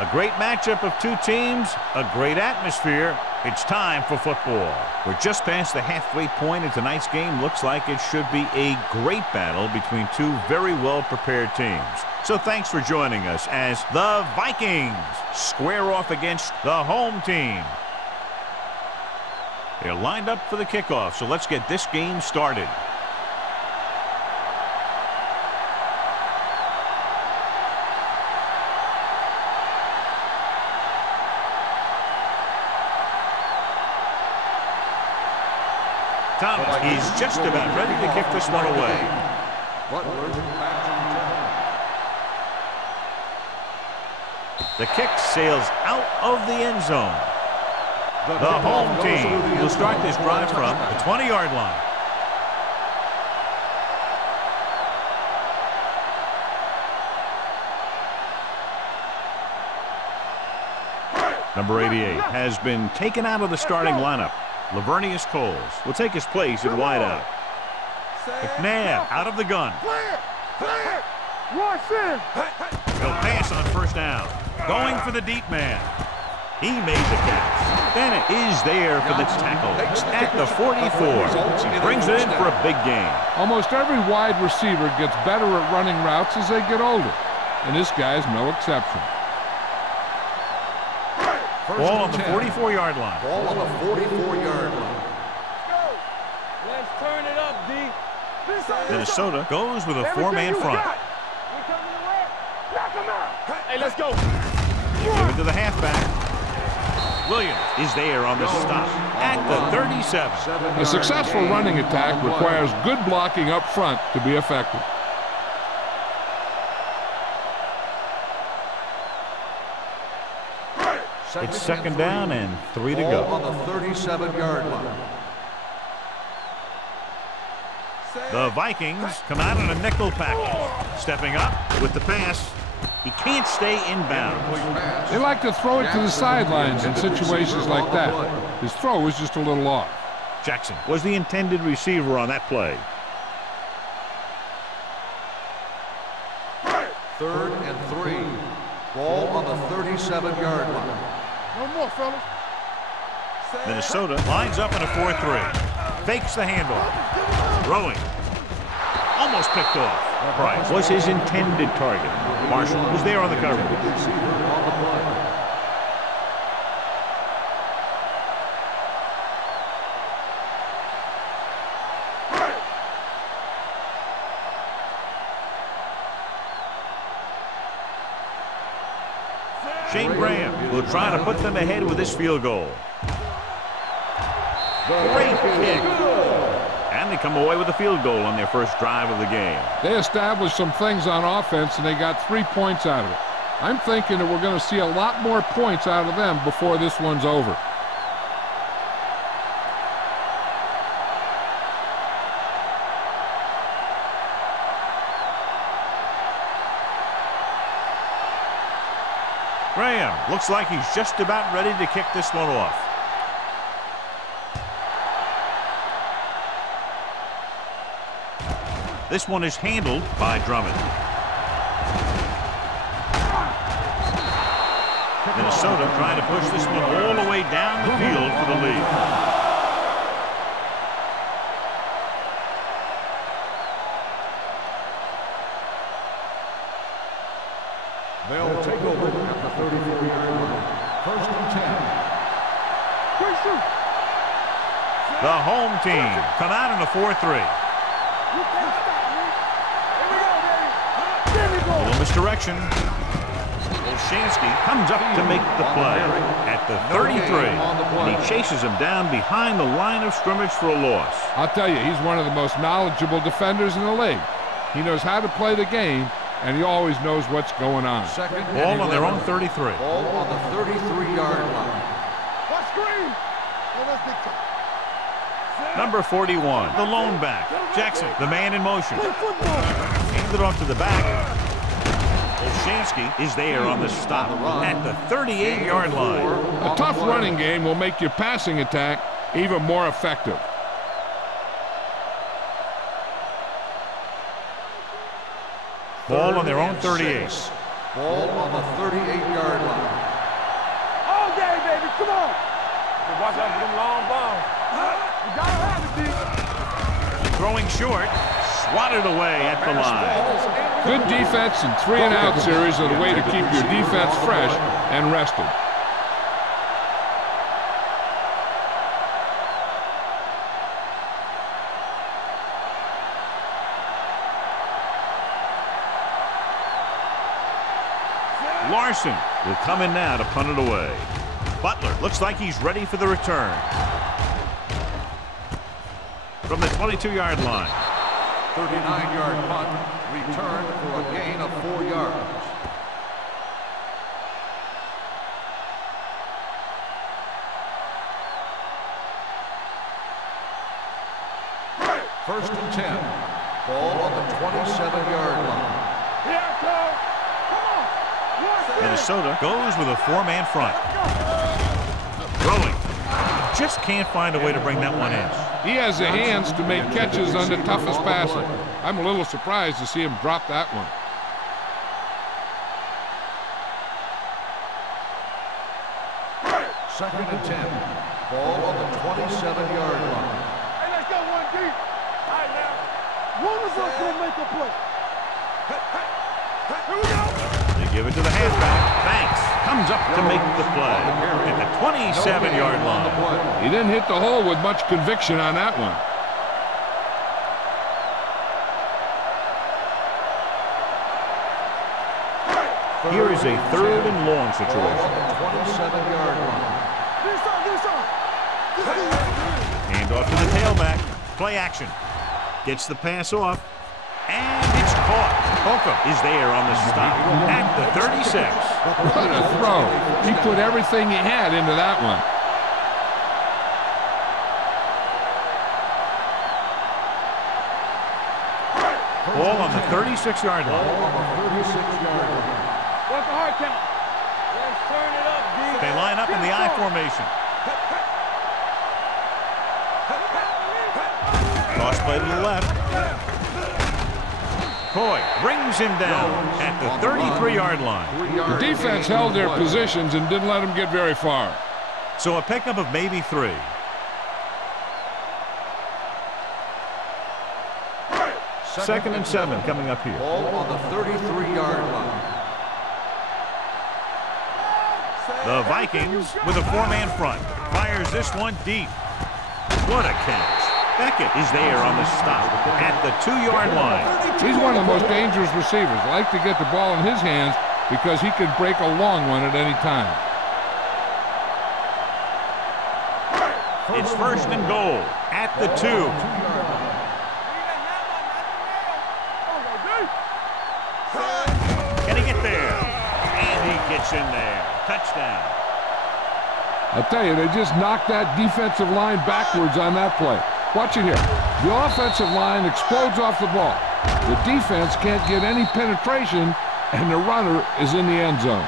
A great matchup of two teams, a great atmosphere. It's time for football. We're just past the halfway point of tonight's game. Looks like it should be a great battle between two very well-prepared teams. So thanks for joining us as the Vikings square off against the home team. They're lined up for the kickoff, so let's get this game started. Thomas, he's just about ready to kick this one away. The kick sails out of the end zone. The home team will start this drive from the 20-yard line. Number 88 has been taken out of the starting lineup. Lavernius Coles will take his place at wideout. McNabb out of the gun. He'll pass on first down. Going for the deep man. He made the catch. Bennett is there for the tackle at the 44. He brings it in for a big gain. Almost every wide receiver gets better at running routes as they get older, and this guy's no exception. Ball on the 44-yard line. Ball on the 44-yard line. Let's turn it up, D. Minnesota goes with a four-man front. Hey, let's go. Give it to the halfback. Williams is there on the stop at the 37. A successful running attack requires good blocking up front to be effective. It's second down and 3 to go. On the 37-yard line. The Vikings come out in a nickel package. Stepping up with the pass. He can't stay inbounds. They like to throw it to the sidelines in situations like that. His throw was just a little off. Jackson was the intended receiver on that play. 3rd and 3. Ball on the 37-yard line. No more, fellas. Minnesota lines up in a 4-3. Fakes the handoff. Throwing. Almost picked off. Price was his intended target. Marshall was there on the coverage. Shane Graham will try to put them ahead with this field goal. Great kick. And they come away with a field goal on their first drive of the game. They established some things on offense, and they got 3 points out of it. I'm thinking that we're going to see a lot more points out of them before this one's over. Graham looks like he's just about ready to kick this one off. This one is handled by Drummond. Minnesota trying to push this one all the way down the field for the lead. They'll take over at the 34-yard line. 1st and 10. The home team come out in a 4-3. A little misdirection. Olshansky comes up to make the play at the 33. And he chases him down behind the line of scrimmage for a loss. I'll tell you, he's one of the most knowledgeable defenders in the league. He knows how to play the game, and he always knows what's going on. Ball on their own 33. Ball on the 33-yard line. Number 41, the lone back. Jackson, the man in motion. Handed off to the back. Olshansky is there on the stop at the 38-yard line. A tough running game will make your passing attack even more effective. Ball on their own 38. Ball on the 38-yard line. All day, baby. Come on. Watch out for them long balls. You gotta have it, D. Throwing short. Swatted away at the line. Good defense and 3-and-out series are the way to keep your defense fresh and rested. Larson will come in now to punt it away. Butler looks like he's ready for the return. From the 22-yard line. 39-yard punt, return for a gain of 4 yards. First and 10. Ball on the 27-yard line. Here I come. Come on. Minnesota goes with a 4-man front. Throwing. Just can't find a way to bring that one in. He has the hands to make catches on the toughest passer. I'm a little surprised to see him drop that one. Second and 10. Ball on the 27-yard line. Hey, let's go one deep. All right, now. One of us will make a play. Here we go. They give it to the halfback. Banks comes up to make the play at the 27-yard line. He didn't hit the hole with much conviction on that one. Here is a 3rd and long situation. 27-yard line. Hand off to the tailback. Play action. Gets the pass off. And it's caught. Holcomb is there on the stop at the 36. What a throw. He put everything he had into that one. Ball on the 36-yard line. What's the hard count? Let's turn it up, D. They line up in the I formation. Cross play to the left. Coy brings him down at the 33-yard line. The defense held their positions and didn't let him get very far. So a pickup of maybe 3. Second and 7 coming up here. Ball on the 33-yard line. The Vikings with a 4-man front. Fires this one deep. What a catch. Beckett is there on the stop at the 2-yard line. He's one of the most dangerous receivers. I like to get the ball in his hands because he could break a long one at any time. It's 1st and goal at the 2. Can he get there? And he gets in there. Touchdown. I'll tell you, they just knocked that defensive line backwards on that play. Watch it here. The offensive line explodes off the ball. The defense can't get any penetration, and the runner is in the end zone.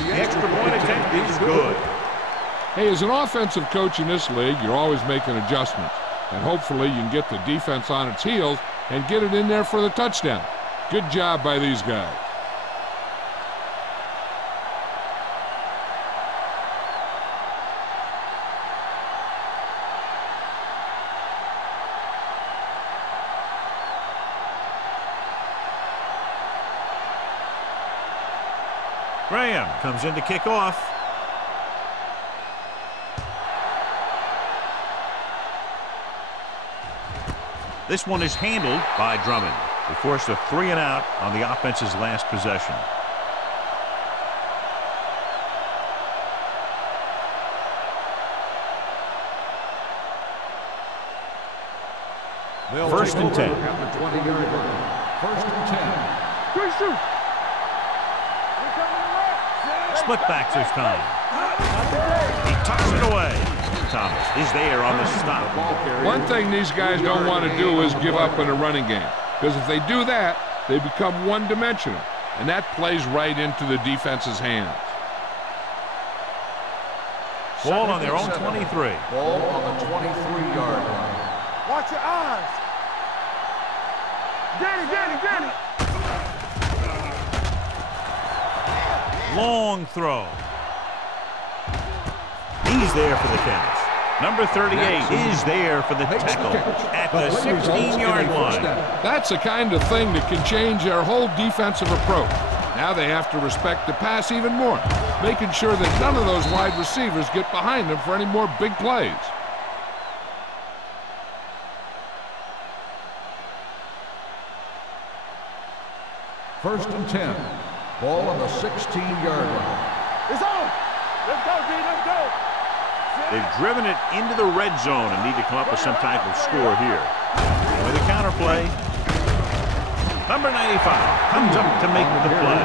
The extra point attempt is good. Hey, as an offensive coach in this league, you're always making adjustments. And hopefully you can get the defense on its heels and get it in there for the touchdown. Good job by these guys. Graham comes in to kick off. This one is handled by Drummond. They forced a 3-and-out on the offense's last possession. First and 10. At the 20-yard line. First and 10. Good shoot. Split backs this time. He tucks it away. Thomas is there on the stop. One thing these guys don't want to do is give up in a running game, because if they do that, they become one-dimensional, and that plays right into the defense's hands. Ball on their own 23. Ball on the 23-yard line. Watch your eyes. Get it. Long throw. He's there for the catch. Number 38 is there for the tackle at the 16-yard line. That's the kind of thing that can change their whole defensive approach. Now they have to respect the pass even more, making sure that none of those wide receivers get behind them for any more big plays. First and 10. Ball on the 16-yard line. It's on. Let's go, D. Let's go. They've driven it into the red zone and need to come up with some type of score here. With a counter play. Number 95 comes up to make the play.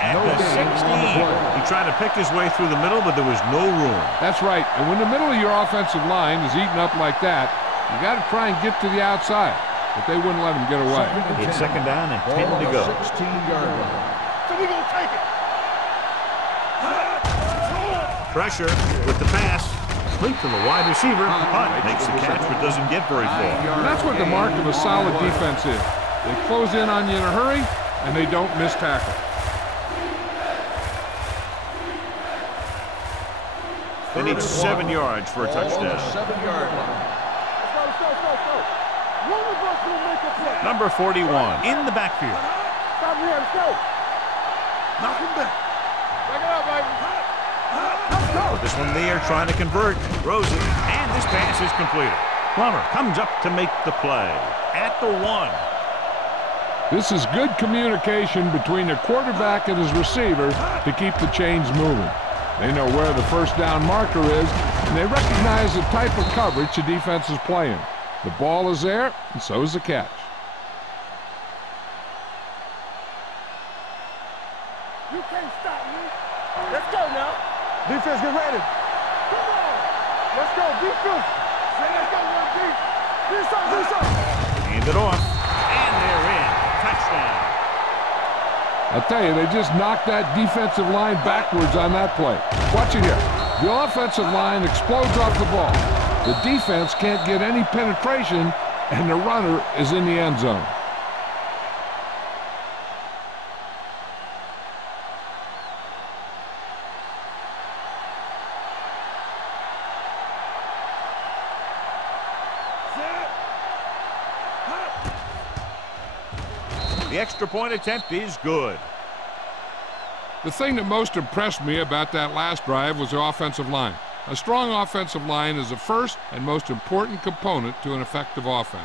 At the 16. He tried to pick his way through the middle, but there was no room. That's right. And when the middle of your offensive line is eaten up like that, you got to try and get to the outside. But they wouldn't let him get away. It's second down and 10 to go. 16-yard line. So we're going to take it. Pressure with the pass. Complete to the wide receiver. Hunt makes the catch, but doesn't get very far. And that's what the mark of a solid defense is. They close in on you in a hurry, and they don't miss tackle. They need 7 yards for a touchdown. 7-yard line. Let's go. One of us will make a play. Number 41 in the backfield. Stop here. Let's go. Knock him back. Back it up, baby. Let's go. This one there trying to convert. Throws it, and this pass is completed. Plummer comes up to make the play at the 1. This is good communication between the quarterback and his receiver to keep the chains moving. They know where the first down marker is, and they recognize the type of coverage the defense is playing. The ball is there, and so is the catch. You can't stop me. Let's go now. Defense, get ready. Come on. Let's go. Defense. Say let's go, 1D. Do something. Hand it off, and they're in. Touchdown. I'll tell you, they just knocked that defensive line backwards on that play. Watch it here. The offensive line explodes off the ball. The defense can't get any penetration, and the runner is in the end zone. The extra point attempt is good. The thing that most impressed me about that last drive was the offensive line. A strong offensive line is the first and most important component to an effective offense.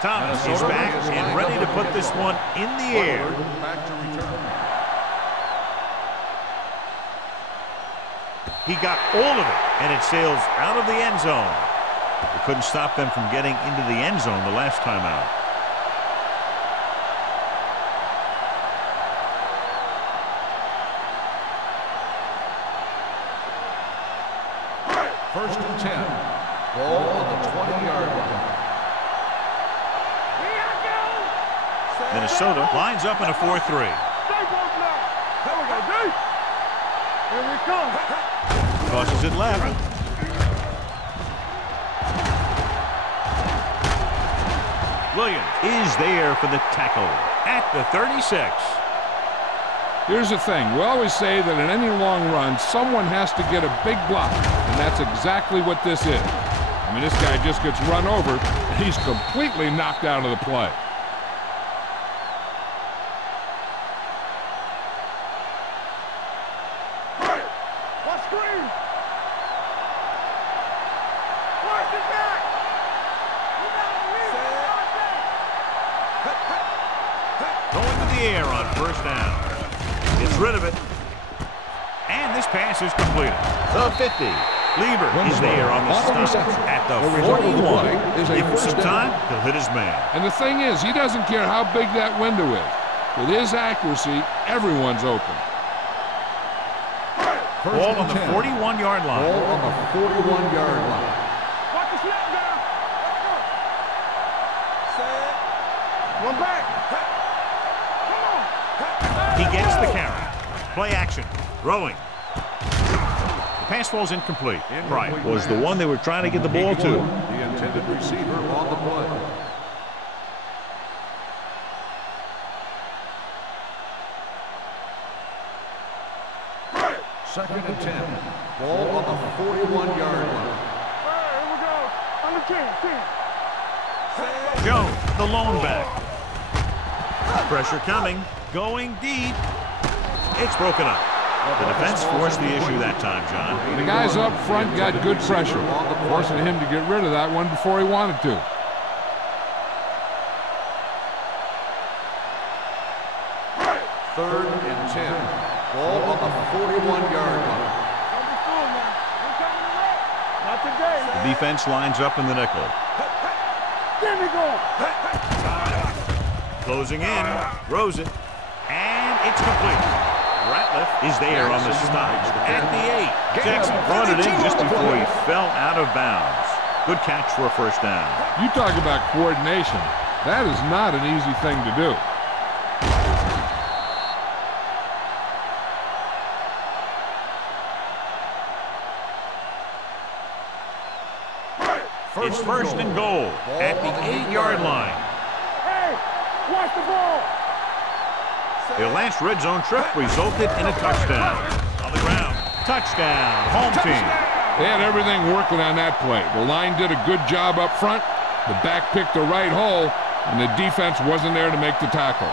Thomas is back and ready to put this one in the air. Back to return. He got all of it, and it sails out of the end zone. It couldn't stop them from getting into the end zone the last time out. First and 10. Ball on the 20-yard line. Minnesota lines up in a 4-3. Stay woke now. There we go, D. Here we come. Crosses it left. Williams is there for the tackle at the 36. Here's the thing. We always say that in any long run, someone has to get a big block, and that's exactly what this is. I mean, this guy just gets run over, and he's completely knocked out of the play. Gets rid of it. And this pass is completed. The 50. Lieber is there on the stop at the 41. Give him some time, he'll hit his man. And the thing is, he doesn't care how big that window is. With his accuracy, everyone's open. Ball on the 41-yard line. Ball on the 41-yard line. Watch the snap down. Set. One back. Come on. He gets the carry. Play action. Throwing. The pass falls incomplete. Bryant was the one they were trying to get the ball to. The intended receiver on the play. Second and 10. Ball on the 41-yard line. All right, here we go. Under 10. Jones, the lone back. Pressure coming. Going deep. It's broken up. The defense forced the issue that time, John. The guys up front got good pressure, forcing him to get rid of that one before he wanted to. Third and 10. Ball on the 41-yard line. Not today. The defense lines up in the nickel. There we go. Closing in. Throws it. And it's complete. Ratliff is there on the stop at the 8. Jackson brought it in just before he fell out of bounds. Good catch for a first down. You talk about coordination. That is not an easy thing to do. It's first and goal at the 8-yard line. Hey, watch the ball. Their last red zone trip resulted in a touchdown. On the ground. Touchdown. Home team. They had everything working on that play. The line did a good job up front. The back picked the right hole, and the defense wasn't there to make the tackle.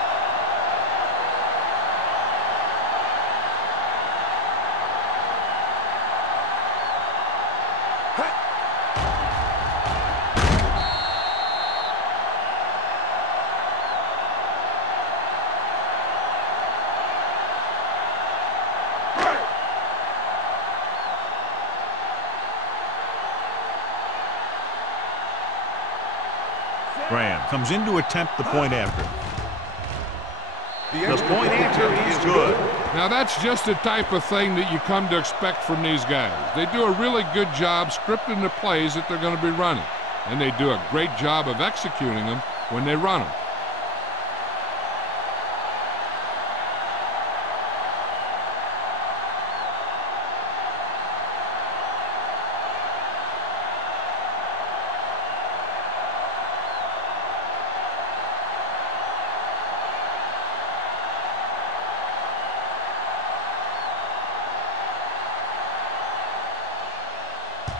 Graham comes in to attempt the point after. The point after is good. Now that's just the type of thing that you come to expect from these guys. They do a really good job scripting the plays that they're going to be running. And they do a great job of executing them when they run them.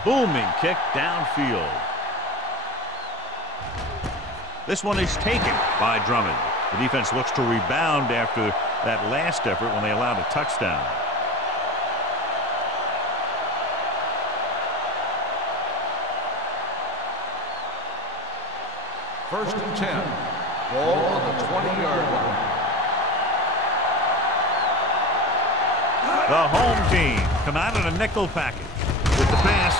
Booming kick downfield. This one is taken by Drummond. The defense looks to rebound after that last effort when they allowed a touchdown. First and 10. Ball on the 20-yard line. The home team come out in a nickel package. With the pass,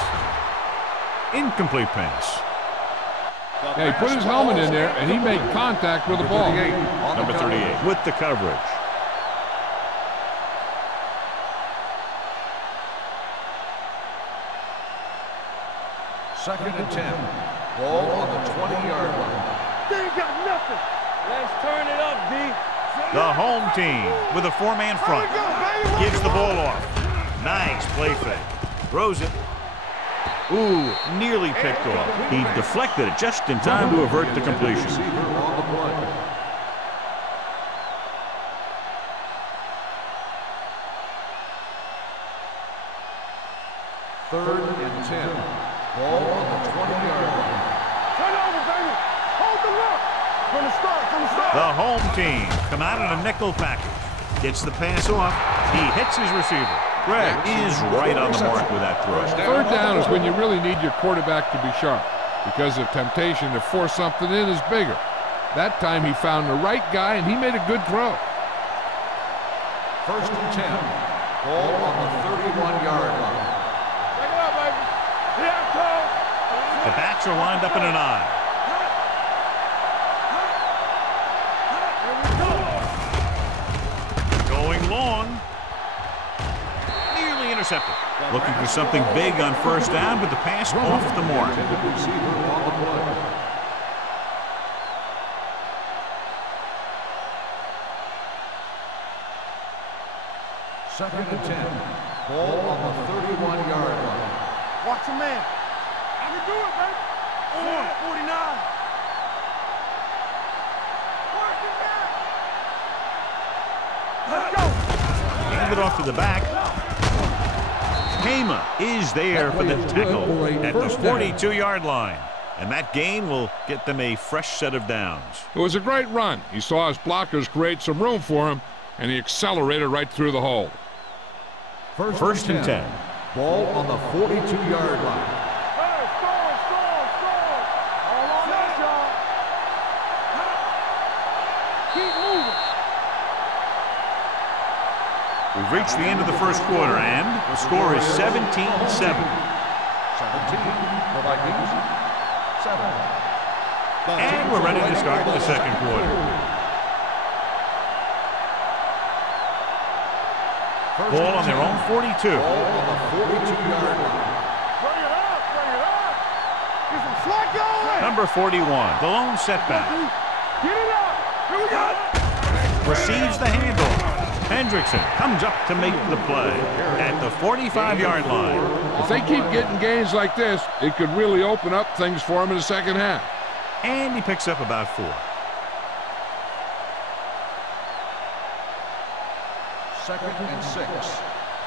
incomplete pass. Yeah, he put his helmet in there, and he made contact with the ball. Number 38 with the coverage. Second and 10. Ball on the 20-yard line. They ain't got nothing. Let's turn it up, D. The home team with a four-man front. Gives the ball off. Nice play fake. Throws it. Ooh, nearly picked off. He deflected it just in time to avert the completion. Third and 10. Ball on the 20-yard line. Turn over, baby. Hold the look. From the start, from the start. The home team come out in a nickel package. Gets the pass off. He hits his receiver. Greg is right on the mark with that throw. Third down is when you really need your quarterback to be sharp because the temptation to force something in is bigger. That time he found the right guy and he made a good throw. First and 10. Ball on the 31-yard line. Take it up, baby. Yeah, Cole. The backs are lined up in an I. Going long. Nearly intercepted. Looking for something big on first down, but the pass off the mark. Intended receiver on the play. Second and 10. Ball on the 31-yard line. Watch your man. I can do it, baby. 49. Let's go. Hand it off to the back. Kama is there for the tackle at the 42-yard line. And that gain will get them a fresh set of downs. It was a great run. He saw his blockers create some room for him, and he accelerated right through the hole. First and 10. Ball on the 42-yard line. Hey, score. All on that, y'all. Keep moving. We've reached the end of the first quarter, and the score is 17-7. 17. The Vikings. 7. And we're ready to start the second quarter. Ball on their own 42. Ball on the 42-yard line. Bring it up. Get some slack going. Number 41, the lone setback. Get it up. Here we go. Receives the handle. Hendrickson comes up to make the play at the 45-yard line. If they keep getting gains like this, it could really open up things for him in the second half. And he picks up about 4. Second and 6.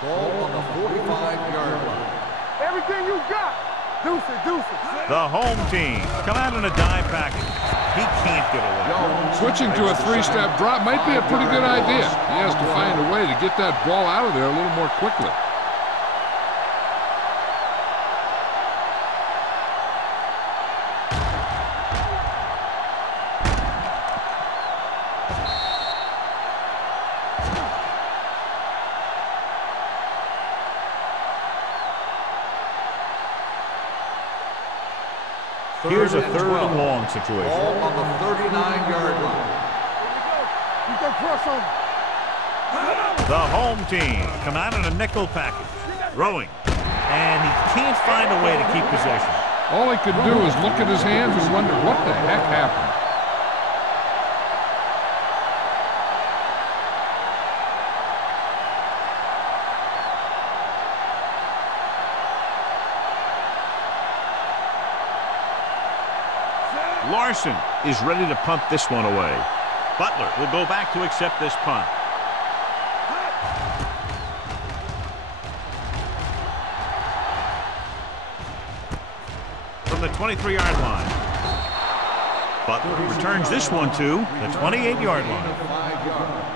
Ball on the 45-yard line. Everything you got. Deuce it. The home team come out in a dime package. He can't get away. Switching to a 3-step drop might be a pretty good idea. He has to find a way to get that ball out of there a little more quickly. Here's a third and long situation. Ball on the 39-yard line. You can press on him. The home team come out in a nickel package. Throwing. And he can't find a way to keep possession. All he could do is look at his hands and wonder what the heck happened. Larson is ready to punt this one away. Butler will go back to accept this punt. From the 23-yard line. Butler returns this one to the 28-yard line. 5 yards.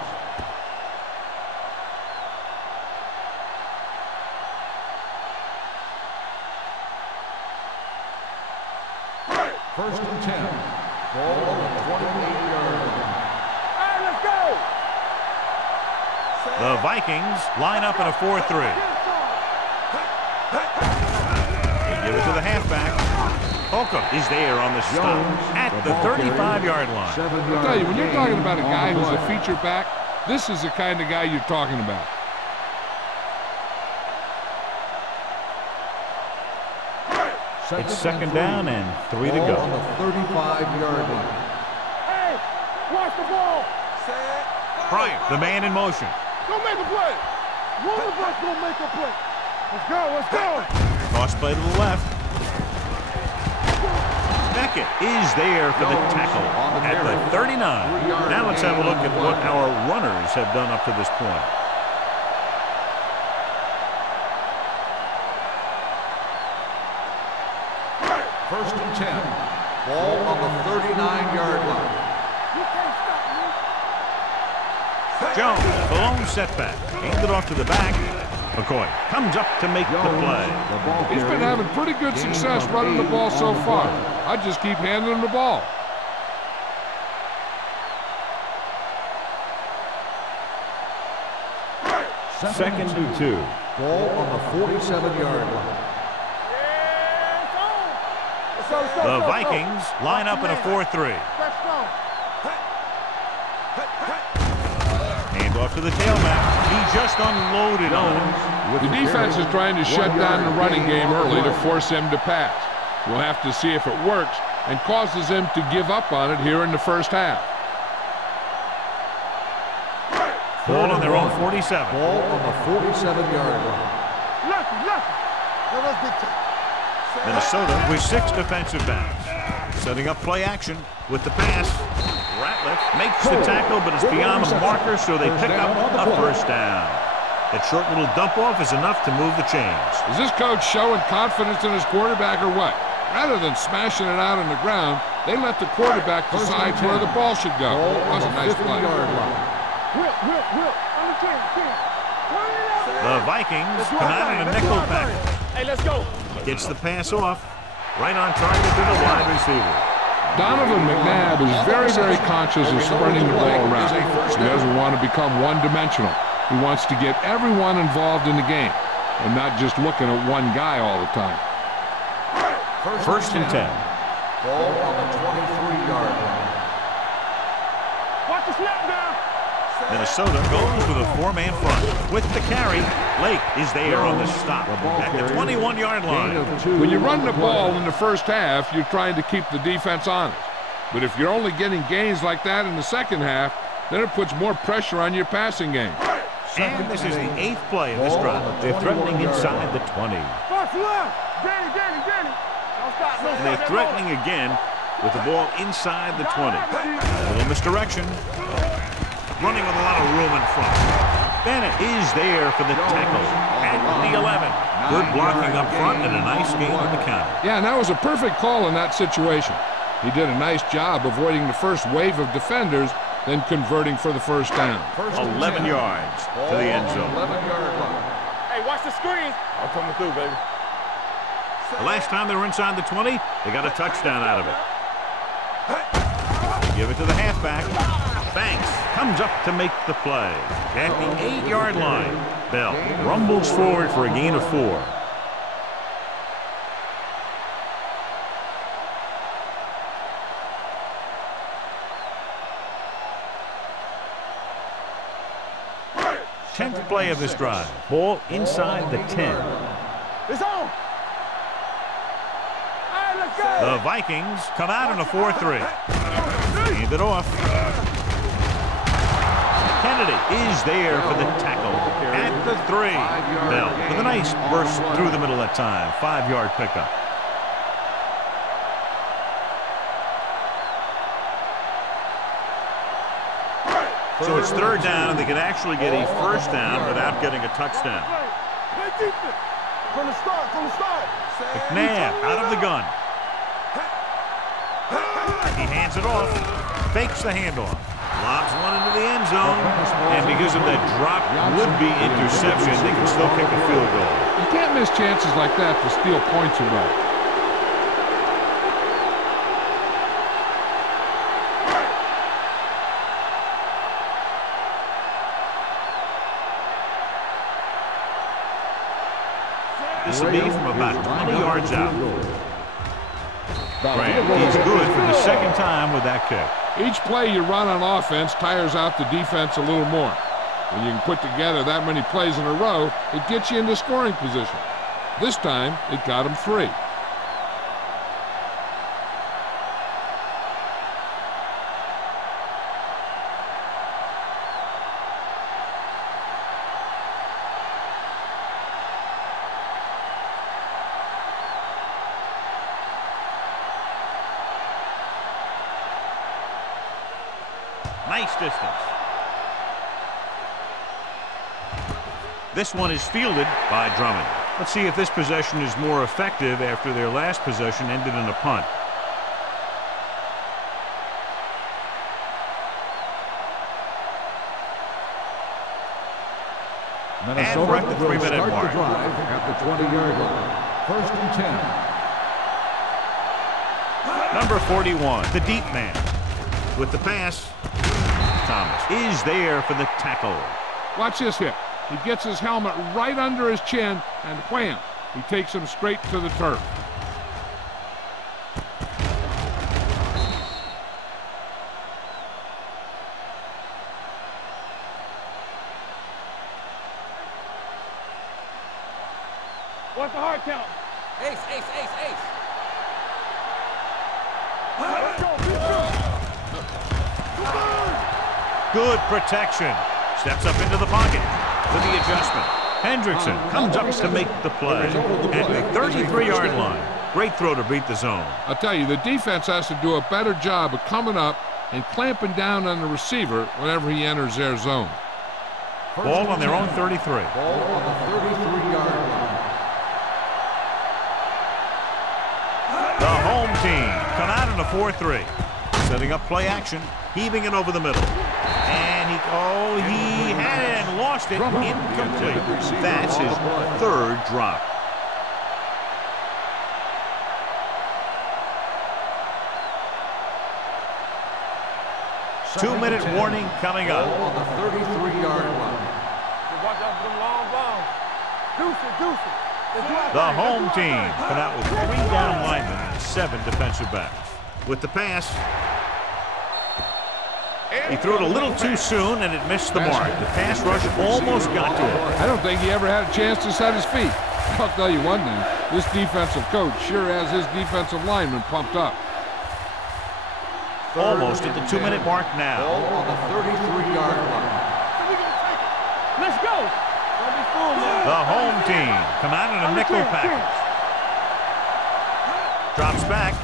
First and 10. Ball on the 28-yard line. Hey, let's go. The Vikings line up in a 4-3. They give it to the halfback. Holcomb is there on the stop at the 35-yard line. I'll tell you, when you're talking about a guy who's a feature back, this is the kind of guy you're talking about. It's second down and 3 to Ball go. on the 35-yard line. Hey, watch the ball. Bryant, the man in motion. Go make a play. One of us gonna make a play. Let's go. Toss play to the left. Beckett is there for the tackle at the 39. Now let's have a look at what our runners have done up to this point. First and 10. Ball on the 39-yard line. You can't stop me. Jones, the lone setback. Handed off to the back. McCoy comes up to make the play. He's been having pretty good success running the ball so far. I just keep handing him the ball. Second and 2. Ball on the 47-yard line. The Vikings line up in a 4-3. Hand off to the tailback. He just unloaded on him. The defense is trying to shut down the running game early to force him to pass. We'll have to see if it works and causes him to give up on it here in the first half. Ball on their own 47. Ball on the 47-yard line. Minnesota with 6 defensive backs. Setting up play action with the pass. Ratliff makes the tackle, but it's beyond the marker, so they pick up a first down. That short little dump-off is enough to move the chains. Is this coach showing confidence in his quarterback or what? Rather than smashing it out on the ground, they let the quarterback decide where the ball should go. That was a nice play. The Vikings come out in a nickel pack. Hey, let's go. Gets the pass off. Right on target to the wide receiver. Donovan McNabb is very, very conscious of spreading the ball around. He doesn't want to become one-dimensional. He wants to get everyone involved in the game and not just looking at one guy all the time. First and 10. Ball on the 23-yard line. Watch the snap down. Minnesota goes with a 4-man front. With the carry, Lake is there on the stop at the 21-yard line. When you run the ball in the first half, you're trying to keep the defense honest. But if you're only getting gains like that in the second half, then it puts more pressure on your passing game. And this is the 8th play of this drive. They're threatening inside the 20. And they're threatening again with the ball inside the 20. A little misdirection. Running with a lot of room in front. Bennett is there for the tackle at the 11. Good blocking up front and a nice gain on the count. Yeah, and that was a perfect call in that situation. He did a nice job avoiding the first wave of defenders, then converting for the first down. 11 yards to the end zone. 11-yard line. Hey, watch the screen. I'm coming through, baby. The last time they were inside the 20, they got a touchdown out of it. They give it to the halfback. Banks comes up to make the play. At the 8-yard line, Bell rumbles forward for a gain of 4. Tenth play of this drive. Ball inside the 10. It's on. All right, let's go. The Vikings come out in a 4-3. Hand it off. Kennedy is there for the tackle at the 3. Bell with a nice burst through the middle that time. 5-yard pickup. So it's 3rd down, and they can actually get a first down without getting a touchdown. From the start. McNabb out of the gun. He hands it off. Fakes the handoff. Lobs one into the end zone. And because of that drop would-be interception, they can still kick a field goal. You can't miss chances like that to steal points away. This will be from about 20 yards out. Graham is good for the 2nd time with that kick. Each play you run on offense tires out the defense a little more. When you can put together that many plays in a row, it gets you into scoring position. This time, it got him 3. Nice distance. This one is fielded by Drummond. Let's see if this possession is more effective after their last possession ended in a punt. Minnesota we're at the 3-minute will mark. start the drive at the 20-yard line. 1st and 10. Number 41, the deep man. With the pass, Thomas is there for the tackle. Watch this hit. He gets his helmet right under his chin, and wham, he takes him straight to the turf. What's the hard count? Ace, ace, ace, ace. Let's go, Good protection. Steps up into the pocket with the adjustment. Hendrickson comes up to make the play at the 33-yard line. Great throw to beat the zone. I'll tell you, the defense has to do a better job of coming up and clamping down on the receiver whenever he enters their zone. Ball on their own 33. Ball on the 33-yard line. The home team come out in a 4-3. Setting up play action, heaving it over the middle. And he had it and lost it. Incomplete. That's his third drop. Two-minute warning coming up. Ball on the 33-yard line. Watch out for them long balls. Deuce it. The home team come out with 3 down linemen and 7 defensive backs. With the pass, he threw it a little too soon and it missed the mark. The pass rush almost got to him. I don't think he ever had a chance to set his feet. I'll tell you one thing, this defensive coach sure has his defensive lineman pumped up. Almost at the 2-minute mark now. Ball on the 33-yard line. Let's go. Don't be fooled, man. The home team come out in a nickel package. Drops back.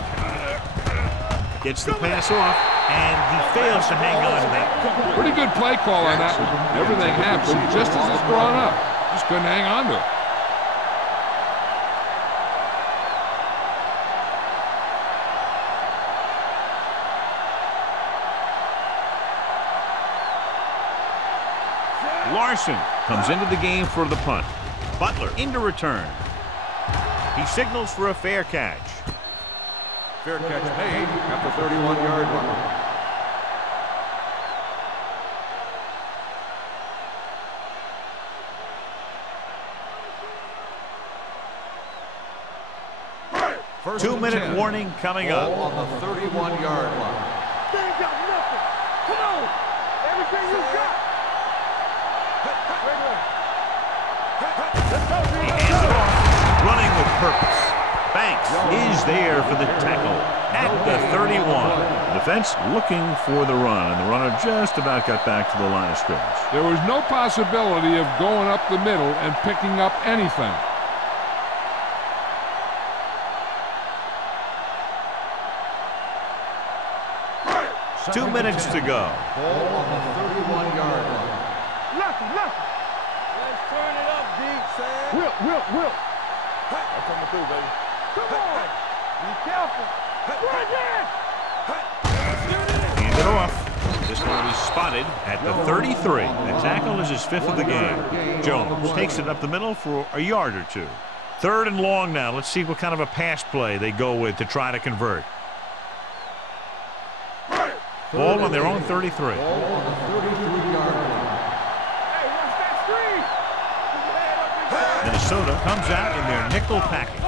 Gets the pass off, and he fails to hang on to that. Pretty good play call on that one. Everything happened just as it's drawn up. Just couldn't hang on to it. Larson comes into the game for the punt. Butler into return. He signals for a fair catch. Fair catch made at the 31-yard line. First 2-minute warning coming up. Ball on the 31-yard line. They ain't got nothing. Come on. Everything you got. Let's go, He hands it off, running with purpose. Banks is there for the tackle at the 31. Defense looking for the run, and the runner just about got back to the line of scrimmage. There was no possibility of going up the middle and picking up anything. Two minutes to go. Ball on the 31-yard line. Lucky. Let's turn it up, D. Will. I'm coming through, baby. Come on. Be careful. Bring it. Hand it off. This one will be spotted at the 33. The tackle is his 5th of the game. Jones takes it up the middle for a yard or 2. 3rd and long now. Let's see what kind of a pass play they go with to try to convert. Ball on their own 33. Ball on the 33-yard line. Hey, watch that screen. Minnesota comes out in their nickel package.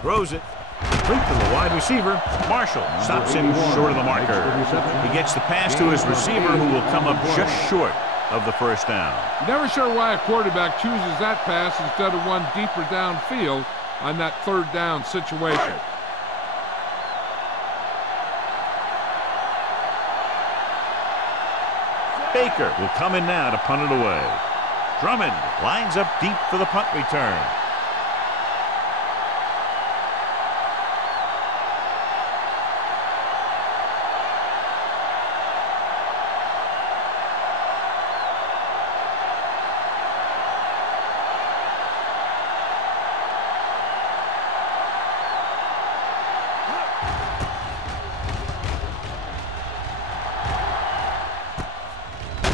Throws it. Complete to the wide receiver. Marshall stops him short of the marker. He gets the pass to his receiver, who will come up just short of the first down. Never sure why a quarterback chooses that pass instead of one deeper downfield on that 3rd down situation. Baker will come in now to punt it away. Drummond lines up deep for the punt return.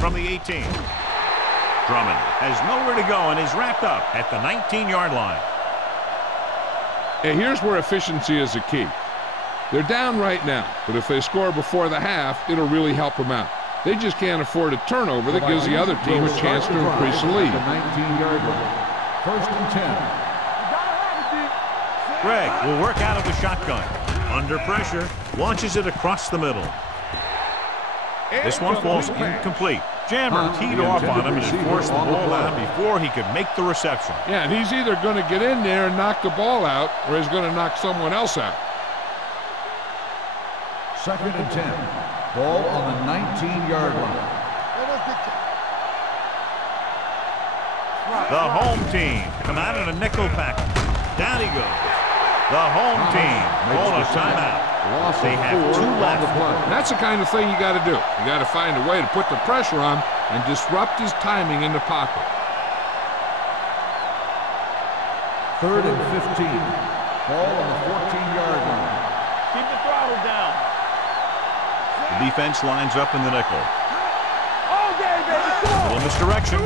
From the 18. Drummond has nowhere to go and is wrapped up at the 19-yard line. And here's where efficiency is a key. They're down right now, but if they score before the half, it'll really help them out. They just can't afford a turnover that gives the other team a chance to increase the lead. The 19-yard line. 1st and 10. Greg will work out of the shotgun. Under pressure, launches it across the middle. This one falls incomplete. Jammer teed off on him and had forced the ball out before he could make the reception. Yeah, and he's either going to get in there and knock the ball out, or he's going to knock someone else out. 2nd and 10. Ball on the 19-yard line. The home team come out in a nickel package. Down he goes. The home team call a timeout. They have 2 left. That's the kind of thing you got to do. You got to find a way to put the pressure on and disrupt his timing in the pocket. 3rd and 15. Ball on the 14-yard line. Keep the throttle down. The defense lines up in the nickel. All day, baby. Come on. Little misdirection.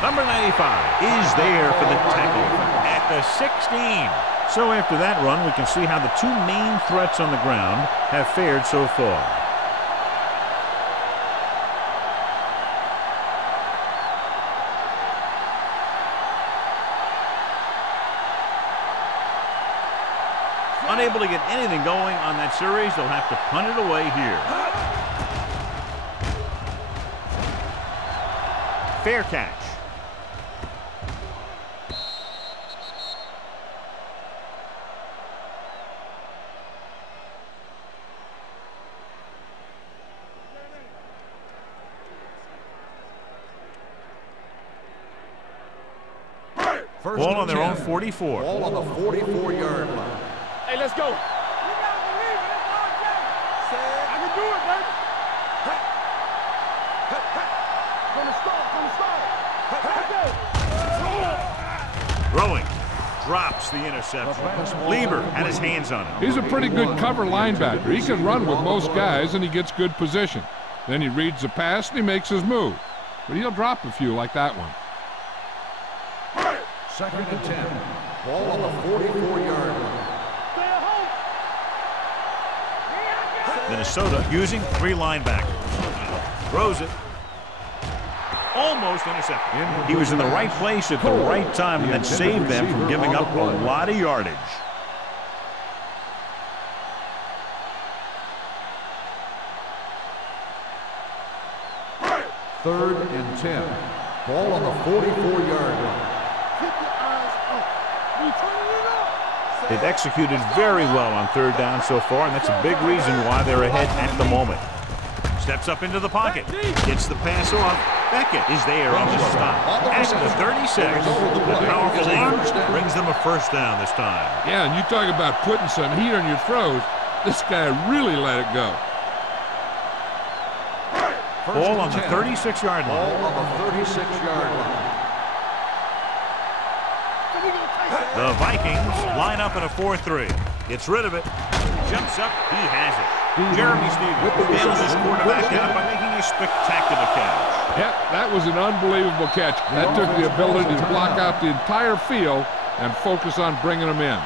Number 95 is there for the tackle at the 16. So after that run, we can see how the 2 main threats on the ground have fared so far. Unable to get anything going on that series, they'll have to punt it away here. Fair catch. Ball on their own 44. Ball on the 44-yard line. Hey, let's go. I can do it, baby. From the start. Throwing. Drops the interception. Lieber had his hands on it. He's a pretty good cover linebacker. He can run with most guys, and he gets good position. Then he reads the pass, and he makes his move. But he'll drop a few like that one. 2nd and 10. Ball on the 44-yard line. Minnesota using 3 linebackers. Throws it. Almost intercepted. He was in the right place at the right time, and that saved them from giving up a lot of yardage. Third and 10. Ball on the 44-yard line. They've executed very well on 3rd down so far, and that's a big reason why they're ahead at the moment. Steps up into the pocket. Gets the pass off. Beckett is there on the stop. At the 36. The powerful arm brings them a 1st down this time. Yeah, and you talk about putting some heat on your throws. This guy really let it go. Ball on the 36-yard line. Ball on the 36-yard line. The Vikings line up in a 4-3. Gets rid of it. Jumps up. He has it. Jeremy Stevens bails his quarterback out by making a spectacular catch. Yep, that was an unbelievable catch. That took the ability to block out the entire field and focus on bringing them in.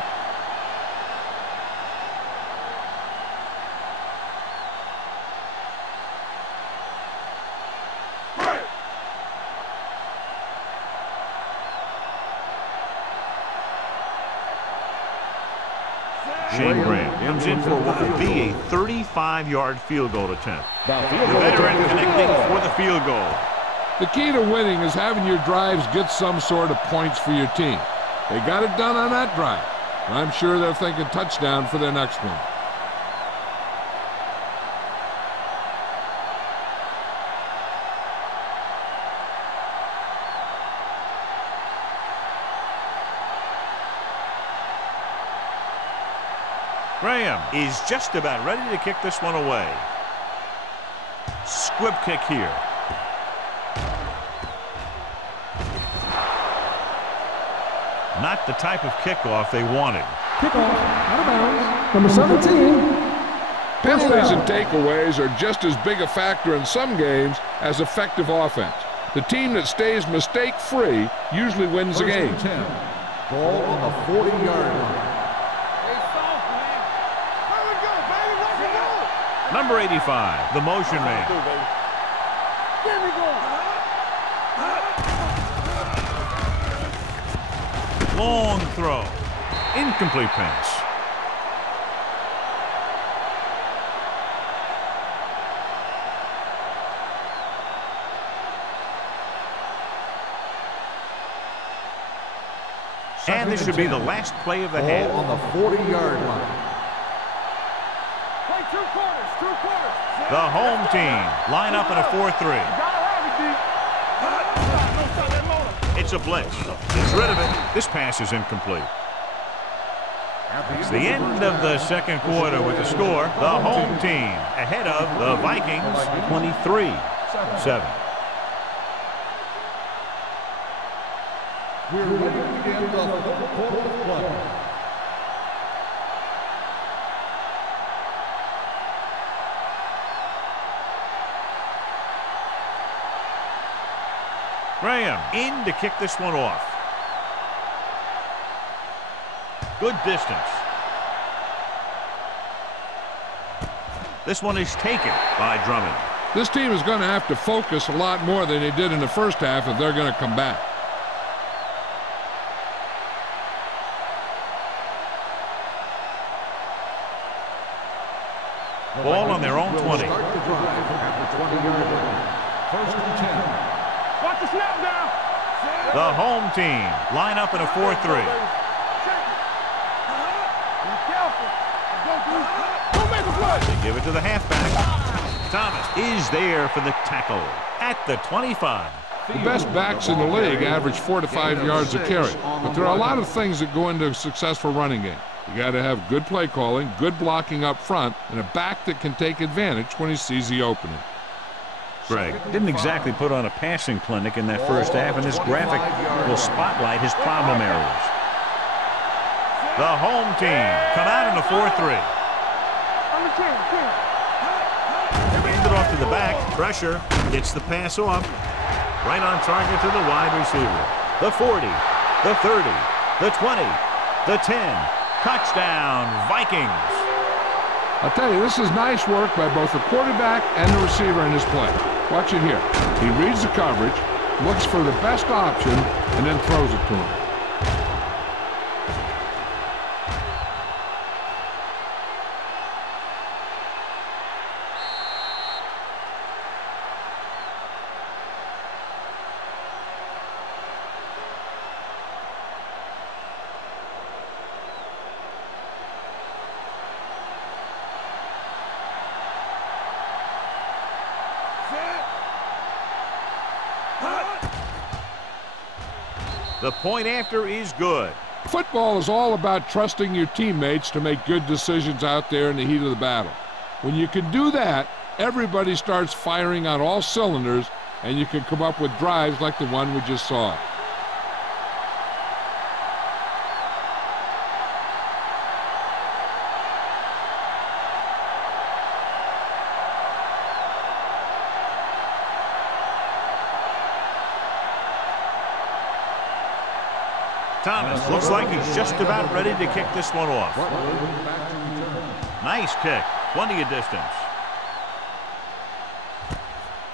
Shane Graham comes in for what will be a 35-yard field goal attempt. The veteran connecting for the field goal. The key to winning is having your drives get some sort of points for your team. They got it done on that drive. I'm sure they're thinking touchdown for their next one. Graham is just about ready to kick this one away. Squib kick here. Not the type of kickoff they wanted. Kickoff, out of bounds, number 17. Penalties and takeaways are just as big a factor in some games as effective offense. The team that stays mistake-free usually wins the game. 10. Ball on the 40-yard line. Number 85, the motion man. Get me going. Long throw. Incomplete pass. And this should be the last play of the half. On the 40-yard line. Play two quarters. The home team line up in a 4-3. Gotta have it, D. It's a blitz. Gets rid of it. This pass is incomplete. It's the end of the second quarter with the score. The home team ahead of the Vikings 23-7. We're ready to begin the fourth quarter of play. Graham in to kick this one off. Good distance. This one is taken by Drummond. This team is going to have to focus a lot more than they did in the first half if they're going to come back. Ball on their own 20. Start the drive at the 20-yard line. First and 10. Watch the snap down. The home team line up in a 4-3. Be careful. Don't make a play. They give it to the halfback. Thomas is there for the tackle at the 25. The best backs in the league average 4 to 5 yards a carry. But there are a lot of things that go into a successful running game. You got to have good play calling, good blocking up front, and a back that can take advantage when he sees the opening. Greg didn't exactly put on a passing clinic in that first half, and this graphic will spotlight his problem areas. The home team come out in a 4-3. Hand it off to the back. Pressure. Gets the pass off. Right on target to the wide receiver. The 40. The 30. The 20. The 10. Touchdown, Vikings. I'll tell you, this is nice work by both the quarterback and the receiver in this play. Watch it here. He reads the coverage, looks for the best option, and then throws it to him. The point after is good. Football is all about trusting your teammates to make good decisions out there in the heat of the battle. When you can do that, everybody starts firing on all cylinders, and you can come up with drives like the one we just saw. Thomas looks like he's just about ready to kick this one off. Nice kick. Plenty of distance.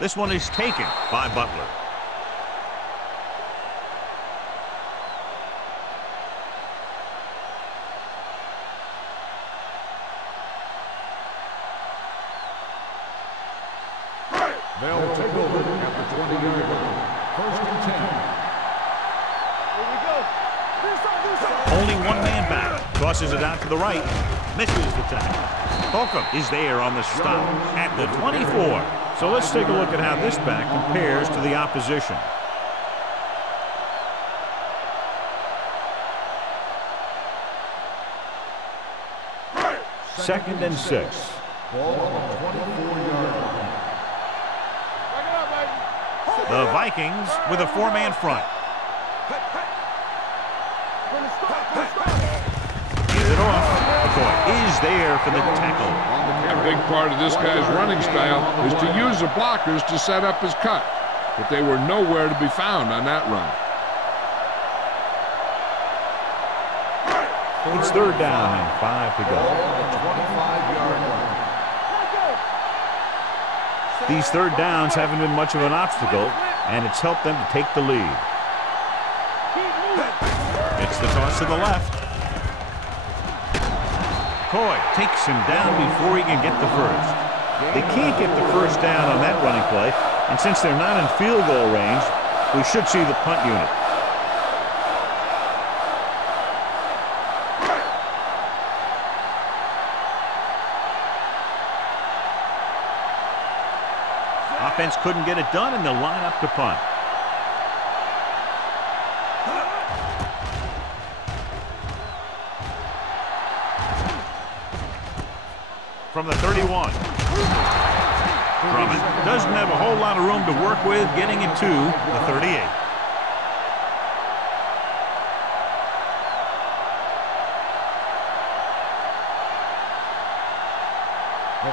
This one is taken by Butler. They'll take over at the 20-yard line. First and 10. Only one man back. Crosses it out to the right. Misses the tackle. Holcomb is there on the stop at the 24. So let's take a look at how this back compares to the opposition. Second and 6. Ball on the 24-yard line. The Vikings with a four-man front. Gives it off. McCoy is there for the tackle. A big part of this guy's running style is to use the blockers to set up his cut. But they were nowhere to be found on that run. It's third down and 5 to go. Ball on the 25-yard line. These third downs haven't been much of an obstacle, and it's helped them to take the lead. It's the toss to the left. Coy takes him down before he can get the first. They can't get the first down on that running play, and since they're not in field goal range, we should see the punt unit. Offense couldn't get it done, and they'll line up to punt. From the 31. Drummond doesn't have a whole lot of room to work with, getting it to the 38.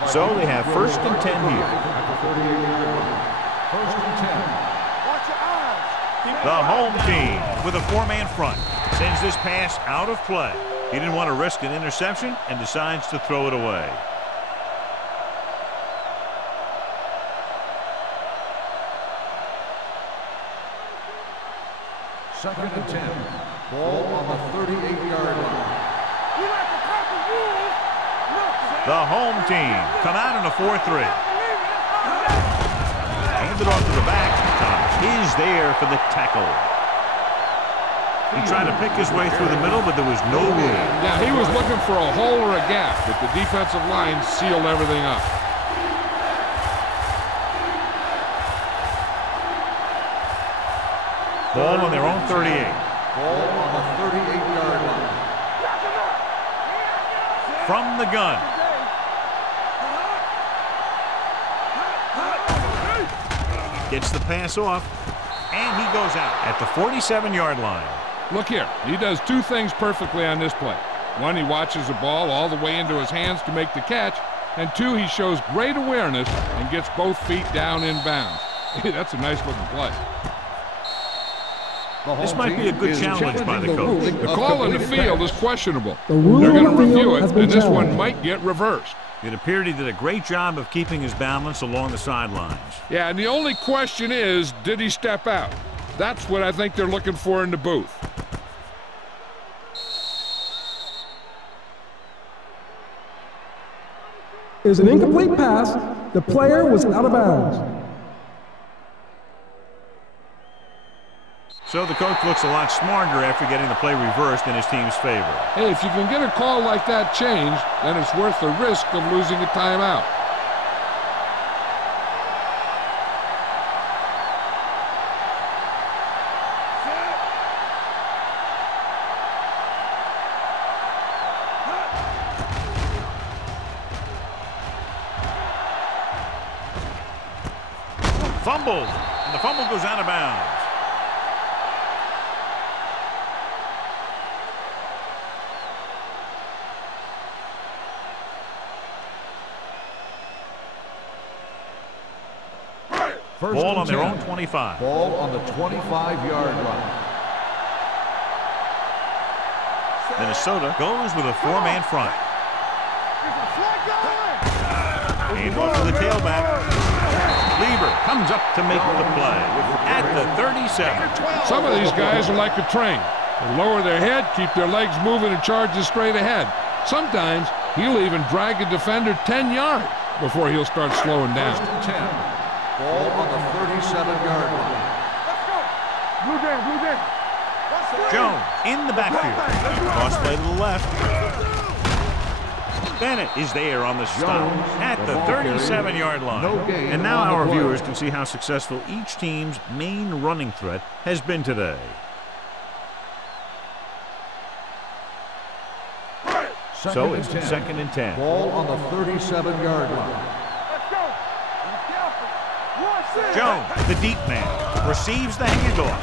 So they have 1st and 10 here. First and 10. Watch your eyes. The home team with a 4-man front sends this pass out of play. He didn't want to risk an interception and decides to throw it away. Second and 10. Ball on the 38-yard line. You like the proper rules? Look, The home team come out in a 4-3. Handed off to the back. Thomas is there for the tackle. He tried to pick his way through the middle, but there was no room. Yeah, he was looking for a hole or a gap, but the defensive line sealed everything up. Ball on their own 38. Ball on the 38-yard line. From the gun. Gets the pass off, and he goes out at the 47-yard line. Look here, he does two things perfectly on this play. One, he watches the ball all the way into his hands to make the catch, and two, he shows great awareness and gets both feet down in bounds. That's a nice-looking play. This might be a good challenge by the coach. The call in the field is questionable. The rule They're going of to the review field it, has been and this one challenged. might get reversed. It appeared he did a great job of keeping his balance along the sidelines. Yeah, and the only question is, did he step out? That's what I think they're looking for in the booth. Is an incomplete pass. The player was out of bounds. So the coach looks a lot smarter after getting the play reversed in his team's favor. Hey, if you can get a call like that changed, then it's worth the risk of losing a timeout. Fumbled, and the fumble goes out of bounds. First Ball and on their 10. own 25. Ball on the 25-yard line. Minnesota goes with a 4-man front. And off to the tailback. Lieber comes up to make the play at the 37. Some of these guys are like a train. They lower their head, keep their legs moving, and charge straight ahead. Sometimes he'll even drag a defender 10 yards before he'll start slowing down. First and 10. Ball on the 37-yard line. Let's go. Blue game, blue game. Jones in the backfield. Cross play to the left. Bennett is there on the stop at the 37-yard line. And now our viewers can see how successful each team's main running threat has been today. So it's 2nd and 10. Ball on the 37-yard line. Let's go. Be careful. Watch Jones, the deep man, receives the handoff.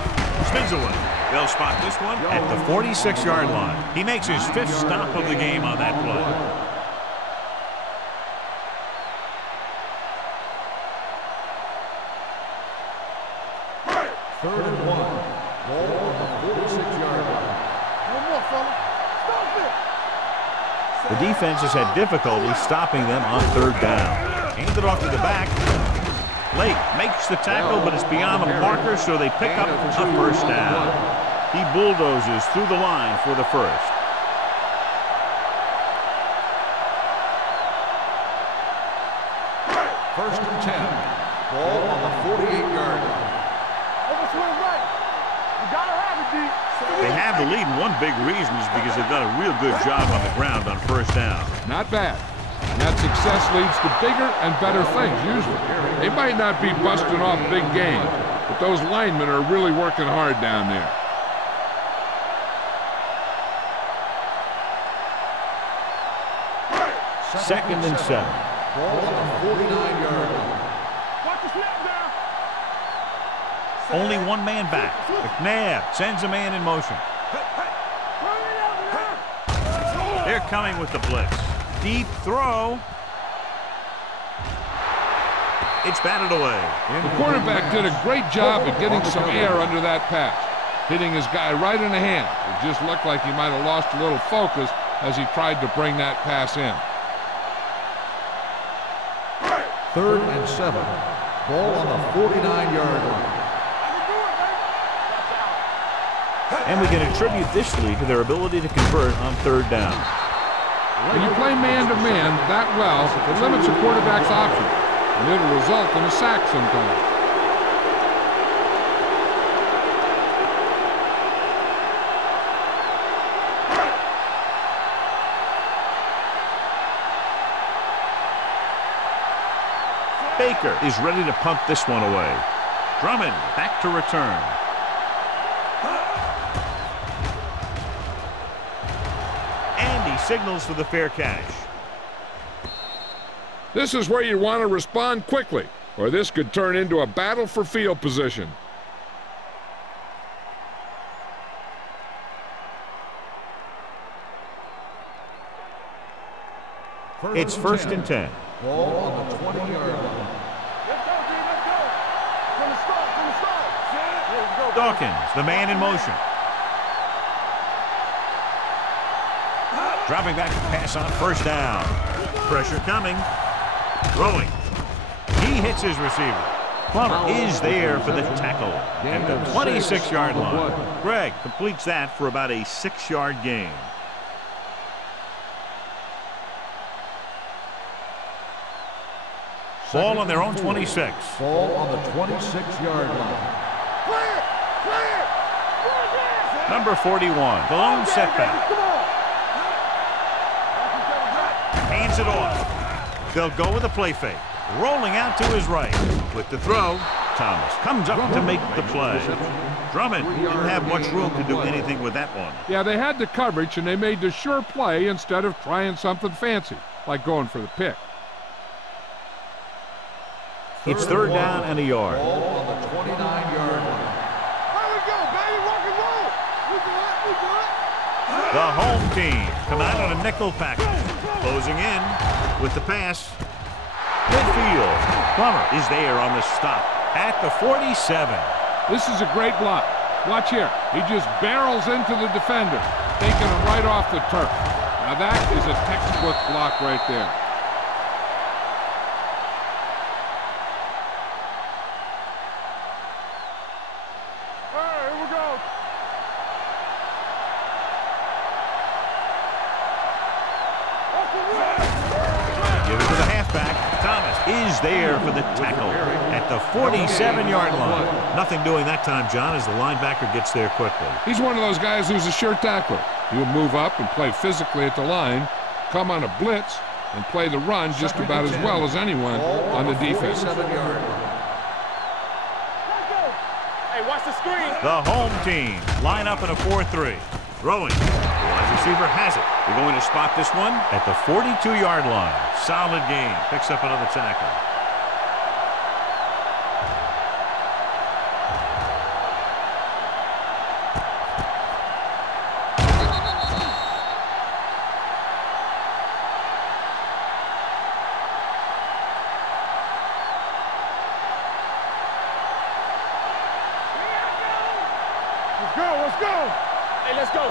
Spins away. They'll spot this one at the 46-yard line. He makes his 5th stop of the game on that play. Third and 1. Ball on the 46-yard line. One more, fella. Stop it. The defense has had difficulty stopping them on 3rd down. Handed off to the back. Lake makes the tackle, but it's beyond the marker, so they pick up a first down. He bulldozes through the line for the first. First and 10. Ball on the 48-yard line. Overswing right. You gotta have it, D. They have the lead, and one big reason is because they've done a real good job on the ground on first down. Not bad. And that success leads to bigger and better things, usually. They might not be busting off big games, but those linemen are really working hard down there. Second and 7. Ball on the 49-yard line. Watch the snap now. Only one man back. McNabb sends a man in motion. They're coming with the blitz. Deep throw. It's batted away. The quarterback did a great job of getting some air under that pass, hitting his guy right in the hand. It just looked like he might have lost a little focus as he tried to bring that pass in. Third and 7. Ball on the 49-yard line. And we can attribute this lead to their ability to convert on third down. When you play man-to-man that well, it limits a quarterback's options, and it'll result in a sack sometimes. Baker is ready to punt this one away. Drummond back to return. And he signals for the fair catch. This is where you want to respond quickly, or this could turn into a battle for field position. It's first and 10. Ball on the 20-yard line. Let's go, D. Let's go. From the start. From the start. Let's go. Dawkins, the man in motion. Dropping back to pass on first down. Pressure coming. Throwing. He hits his receiver. Plummer is there for the tackle at the 26-yard line. Greg completes that for about a 6-yard gain. Ball on their own 26. Ball on the 26-yard line. Clear. Clear. Number 41, the lone setback. Come on. Hands it off. They'll go with a play fake. Rolling out to his right. With the throw, Thomas comes up to make the play. Drummond didn't have much room to do anything with that one. Yeah, they had the coverage, and they made the sure play instead of trying something fancy, like going for the pick. It's third down and a yard. Ball on the 29-yard line. There we go, baby. Rock and roll. We good. We good. The home team come out on a nickel package. Closing in with the pass. Midfield. Plummer is there on the stop at the 47. This is a great block. Watch here. He just barrels into the defender, taking him right off the turf. Now that is a textbook block right there. All right, here we go. Give it to the halfback. Thomas is there for the tackle at the 47-yard line. Nothing doing that time, John, as the linebacker gets there quickly. He's one of those guys who's a sure tackler. He'll move up and play physically at the line, come on a blitz, and play the run just about as well as anyone on the defense. 47-yard line. Hey, watch the screen. The home team line up in a 4-3. Throwing. The wide receiver has it. They're going to spot this one at the 42-yard line. Solid gain. Picks up another tackle. Let's go. Let's go. Hey, let's go.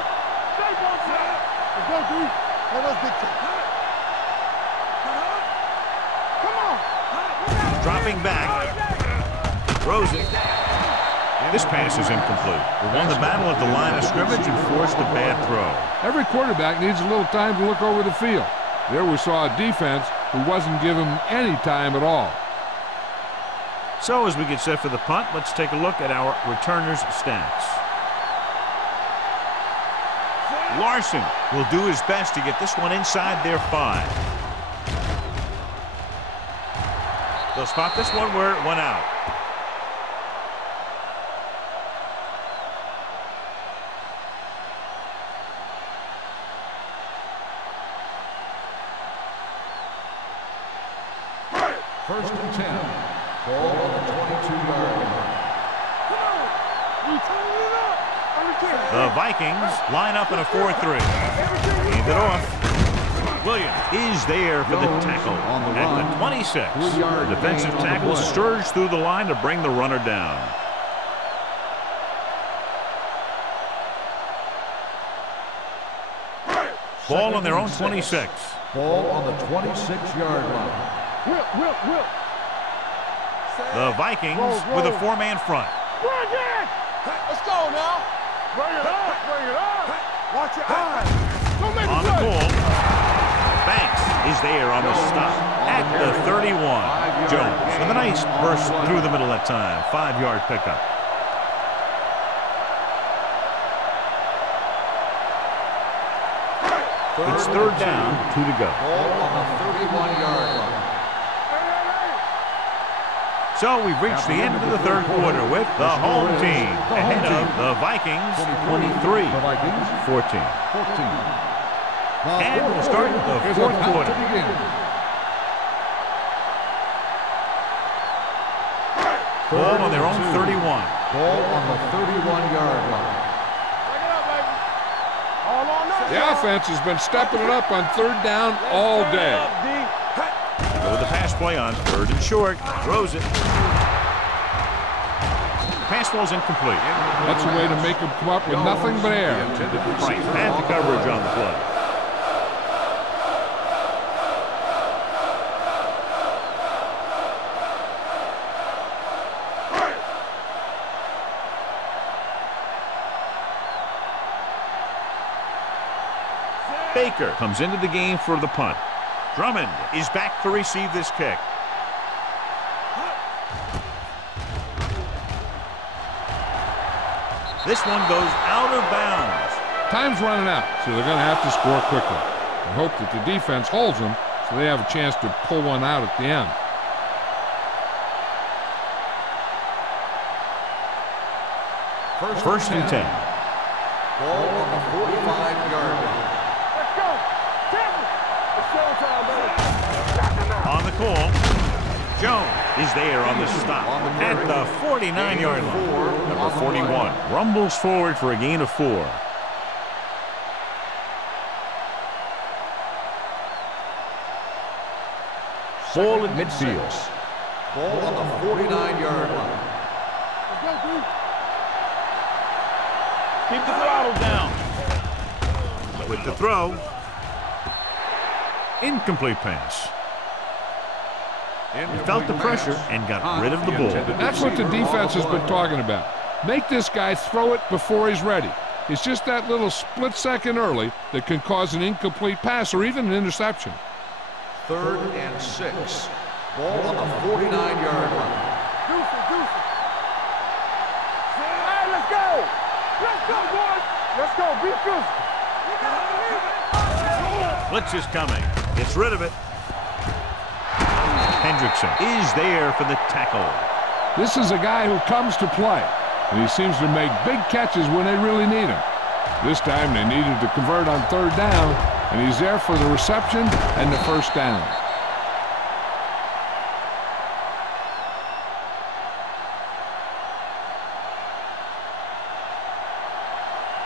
Let's go, D. Hey, let's big time. Come on. Dropping back. Throws it. This pass is incomplete. We won the battle at the line of scrimmage and forced a bad throw. Every quarterback needs a little time to look over the field. There we saw a defense who wasn't giving him any time at all. So as we get set for the punt, let's take a look at our returners' stats. Larson will do his best to get this one inside their 5. They'll spot this one where it went out. First and 10. Ball on the 22-yard line. The Vikings line up in a 4-3. Hand it off. Williams is there for the tackle at the 26. The defensive tackle surged through the line to bring the runner down. Ball on their own 26. Ball on the 26-yard line. Will. The Vikings with a 4-man front. Let's go now. Bring it up. Watch your eyes. Don't make On the call. Banks is there on the stop at the 31. Jones with a nice burst through the middle that time. 5-yard pickup. It's third down, 2 to go. Ball on the 31-yard line. So we've reached the end of the third quarter with the home team ahead of the Vikings 23-14. And we'll start the fourth quarter. Ball on their own 31. Ball on the 31-yard line. The offense has been stepping it up on third down all day. Go with the pass play on third and short. Throws it. Pass ball's incomplete. That's a way to make him come up with nothing but air. Price had the coverage on the play. Baker comes into the game for the punt. Drummond is back to receive this kick. This one goes out of bounds. Time's running out, so they're going to have to score quickly. I hope that the defense holds them so they have a chance to pull one out at the end. First and 10. Ball on the 45-yard line. Let's go. It's showtime, baby. On the call. Jones is there on the stop at the 49-yard line. Number 41 rumbles forward for a gain of 4. Ball at midfield. Ball on the 49-yard line. Keep the throttle down. With the throw. Incomplete pass. He felt the pressure and got rid of the ball. That's what the defense has been talking about. Make this guy throw it before he's ready. It's just that little split second early that can cause an incomplete pass or even an interception. 3rd and 6. Ball on the 49-yard line. Deuce. Hey, let's go. Let's go, boys. Let's go. Be good. Blitz is coming. Gets rid of it. Hendrickson is there for the tackle. This is a guy who comes to play, and he seems to make big catches when they really need him. This time they needed to convert on third down, and he's there for the reception and the first down.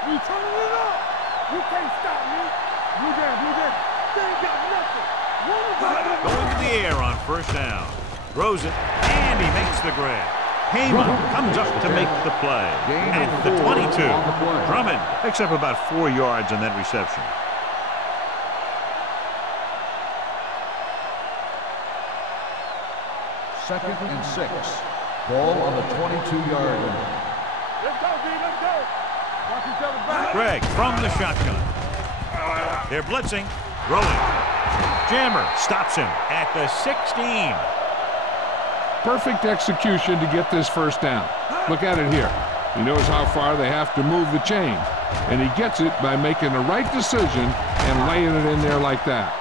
We turning it up. You can't stop me. Blue down. They ain't got nothing. Going to the air on first down. Throws it, and he makes the grab. Heyman comes up to make the play at the 22. Drummond picks up about 4 yards on that reception. 2nd and 6. Ball on the 22-yard line. Let's go, D. Let's go. Watch each other back. Greg from the shotgun. They're blitzing. Rolling. Jammer stops him at the 16. Perfect execution to get this first down. Look at it here. He knows how far they have to move the chains, and he gets it by making the right decision and laying it in there like that.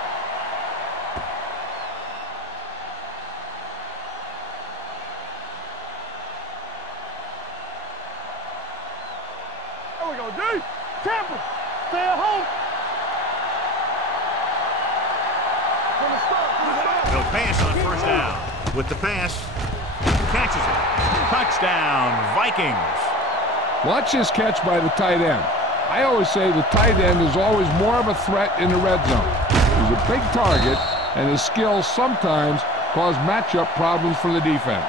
There we go, D. Tampa. Stay at home. From the start. They'll pass on first down. With the pass, catches it. Touchdown, Vikings. Watch this catch by the tight end. I always say the tight end is always more of a threat in the red zone. He's a big target, and his skills sometimes cause matchup problems for the defense.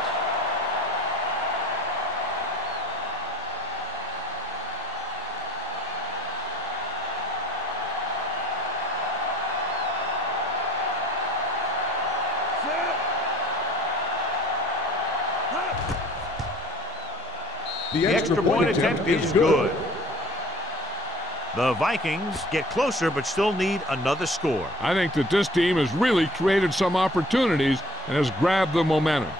The extra point attempt is good. The Vikings get closer but still need another score. I think that this team has really created some opportunities and has grabbed the momentum.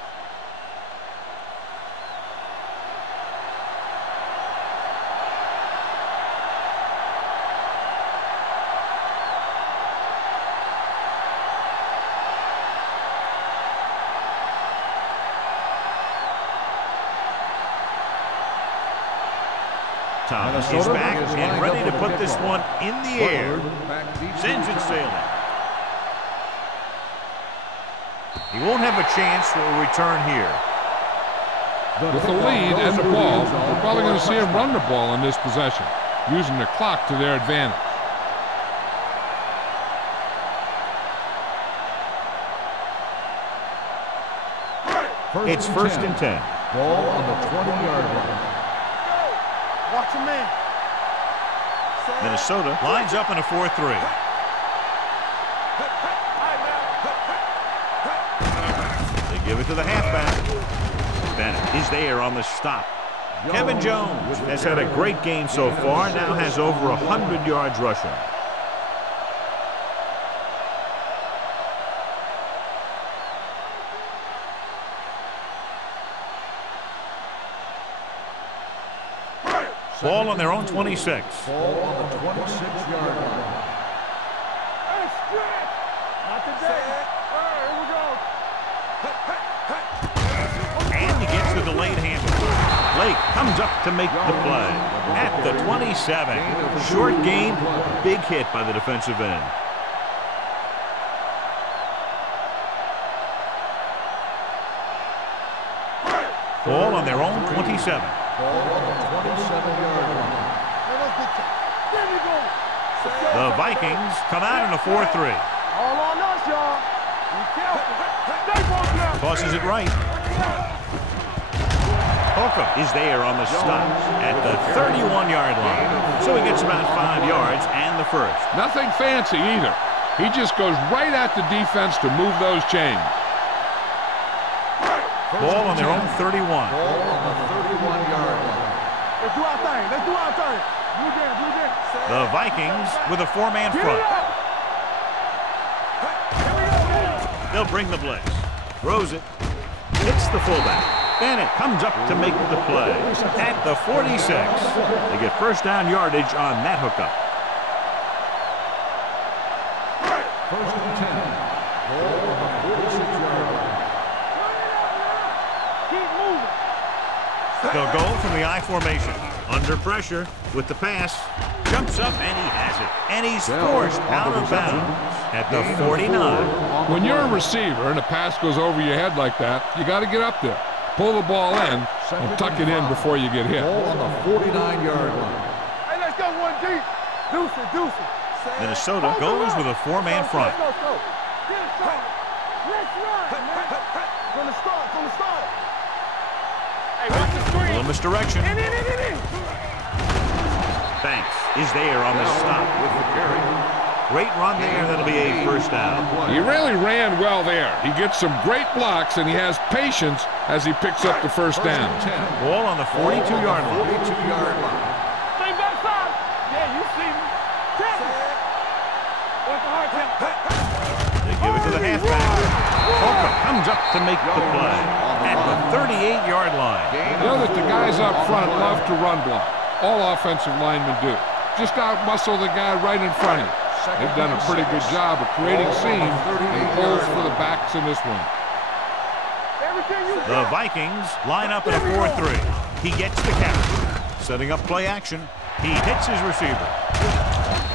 Thomas is back and ready to put this one in the air. Sends it sailing. He won't have a chance for a return here. With the lead and the ball, we're probably going to see them run the ball in this possession, using the clock to their advantage. It's 1st and 10. Ball on the 20-yard line. Watch him in. Minnesota lines up in a 4-3. They give it to the halfback. Bennett is there on the stop. Kevin Jones has had a great game so far, now has over 100 yards rushing. Ball on their own 26. Ball on the 26-yard line. Hey, stretch. Not today. Here we go. And he gets the delayed handle. Blake comes up to make the play. At the 27. Short gain, big hit by the defensive end. Ball on their own 27. Ball on the 27-yard line. There we go. The Vikings come out in a 4-3. All on us, y'all. Be careful. Stay focused now. Tosses it right. Holcomb is there on the stop at the 31-yard line. So he gets about 5 yards and the first. Nothing fancy either. He just goes right at the defense to move those chains. Ball on their own 31. Ball on the 31-yard line. Let's do our thing. Let's do our thing. Blue down, blue down. The Vikings with a 4-man front. They'll bring the blitz. Throws it. Hits the fullback. Bennett comes up to make the play. At the 46. They get first down yardage on that hookup. 1st and 10. Ball on the 46-yard line. Keep moving. They'll go from the I formation. Under pressure with the pass. Jumps up and he has it. And he's forced out of bounds at the 49. When you're a receiver and a pass goes over your head like that, you got to get up there, pull the ball in, and tuck it in before you get hit. Ball on the 49-yard line. Hey, let's go one deep. Deuce it, deuce it. Minnesota goes with a 4-man front. Let's go. Get it started. Let's run, man. From the start, from the start. Hey, watch the screen. Little misdirection. In. Banks is there on the stop with the carry. Great run there. That'll be a first down. He really ran well there. He gets some great blocks, and he has patience as he picks up the first down. Ball on the 42-yard line. 42-yard line. Stay backside. Yeah, you see me. Tap me. What's the hard tap? They give it to the halfback. Holcomb comes up to make the play at the 38-yard line. You know that the guys up front love to run block. All offensive linemen do. Just out-muscle the guy right in front of you. They've done a pretty good job of creating seams and holes for the backs in this one. The Vikings line up in a 4-3. He gets the carry. Setting up play action. He hits his receiver.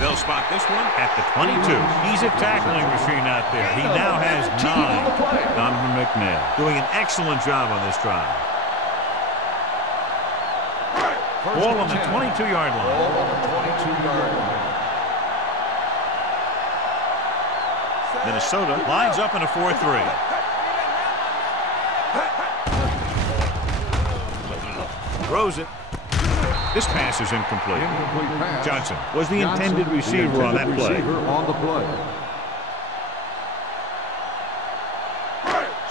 They'll spot this one at the 22. He's a tackling machine out there. He now has 9. Donovan McNair doing an excellent job on this drive. Ball on the 22-yard line. Ball on the 22-yard line. Minnesota lines up in a 4-3. Throws it. This pass is incomplete. Johnson was the intended receiver on that play.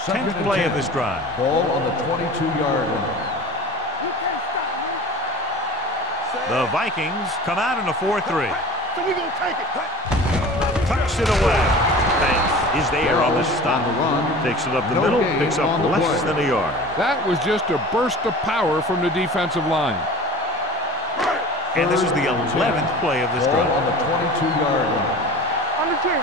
Tenth play of this drive. Ball on the 22-yard line. The Vikings come out in a 4-3. So we gonna take it. Tucks it away. Banks is there on the stop. Takes it up the middle, picks up less than a yard. That was just a burst of power from the defensive line. And this is the 11th play of this drive. On the 22-yard line. On the 10.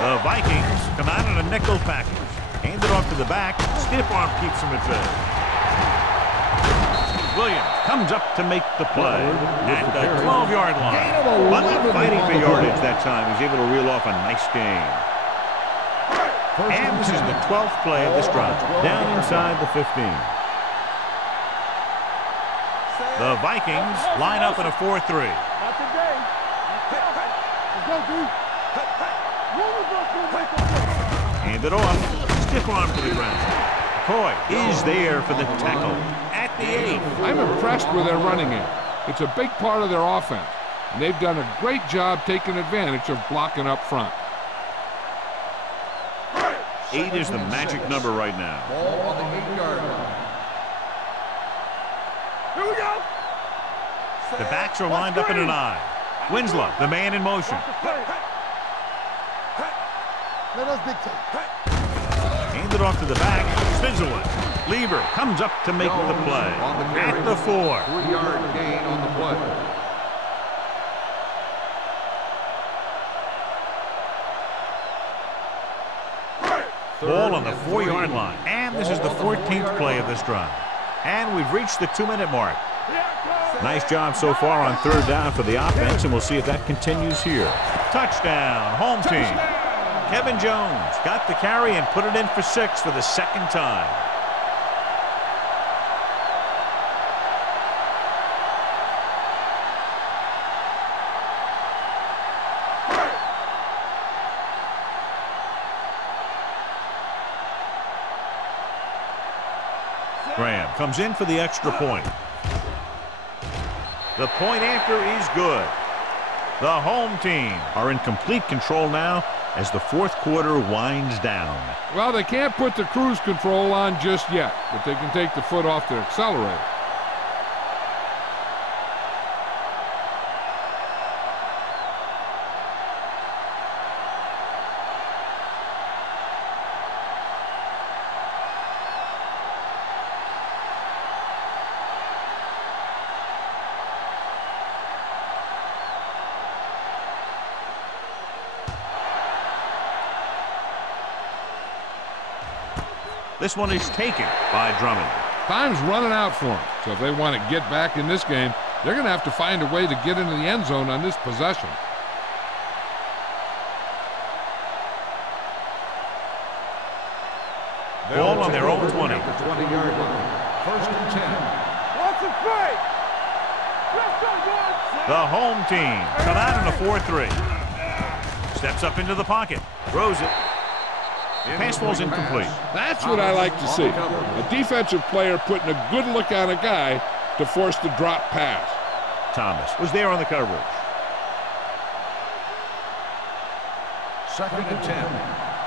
The Vikings come out in a nickel package. Hand it off to the back. Stiff arm keeps him at bay. Williams comes up to make the play at the 12-yard line. Wasn't fighting for yardage that time. He's able to reel off a nice gain. And this is the 12th play of this drive. Down inside the 15. The Vikings line up in a 4-3. Not today. Let's go, dude. Hand it off. Stiff arm to the ground. McCoy is there for the tackle at the 8. I'm impressed with their running game. It's a big part of their offense, and they've done a great job taking advantage of blocking up front. 8 is the magic number right now. Ball on the 8-yard line. Here we go. The backs are lined up in an I. Winslow, the man in motion. Let us dictate. Hand it off to the back. Switzerland. Lieber comes up to make the play at the 4. 3-yard gain on the play. Ball on the 4-yard line. And this is the 14th play of this drive. And we've reached the 2-minute mark. Nice job so far on third down for the offense, and we'll see if that continues here. Touchdown, home team. Kevin Jones got the carry and put it in for 6 for the second time. Graham comes in for the extra point. The point after is good. The home team are in complete control now as the fourth quarter winds down. Well, they can't put the cruise control on just yet, but they can take the foot off the accelerator. This one is taken by Drummond. Time's running out for them, so if they want to get back in this game, they're going to have to find a way to get into the end zone on this possession. Ball on their own 20. At the 20-yard line. 1st and 10. What's the play? Let's go, boys. The home team come out in a 4-3. Steps up into the pocket. Throws it. Pass ball's incomplete. That's what I like to see. A defensive player putting a good look on a guy to force the drop pass. Thomas was there on the coverage. Second and 10.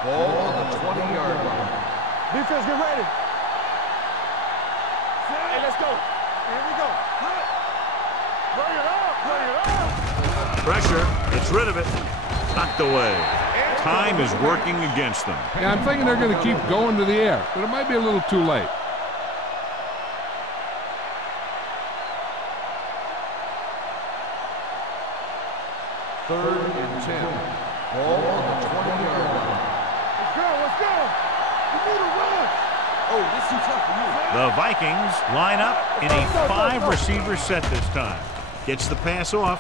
Ball on the 20-yard line. Defense, get ready. Hey, let's go. Here we go. Bring it up. Bring it up. Pressure. Gets rid of it. Knocked away. Time is working against them. Yeah, I'm thinking they're going to keep going to the air, but it might be a little too late. Third and 10. Ball on the 20-yard line. Let's go. Let's go. You need a run. Oh, this is tough for you. The Vikings line up in a 5-receiver set this time. Gets the pass off.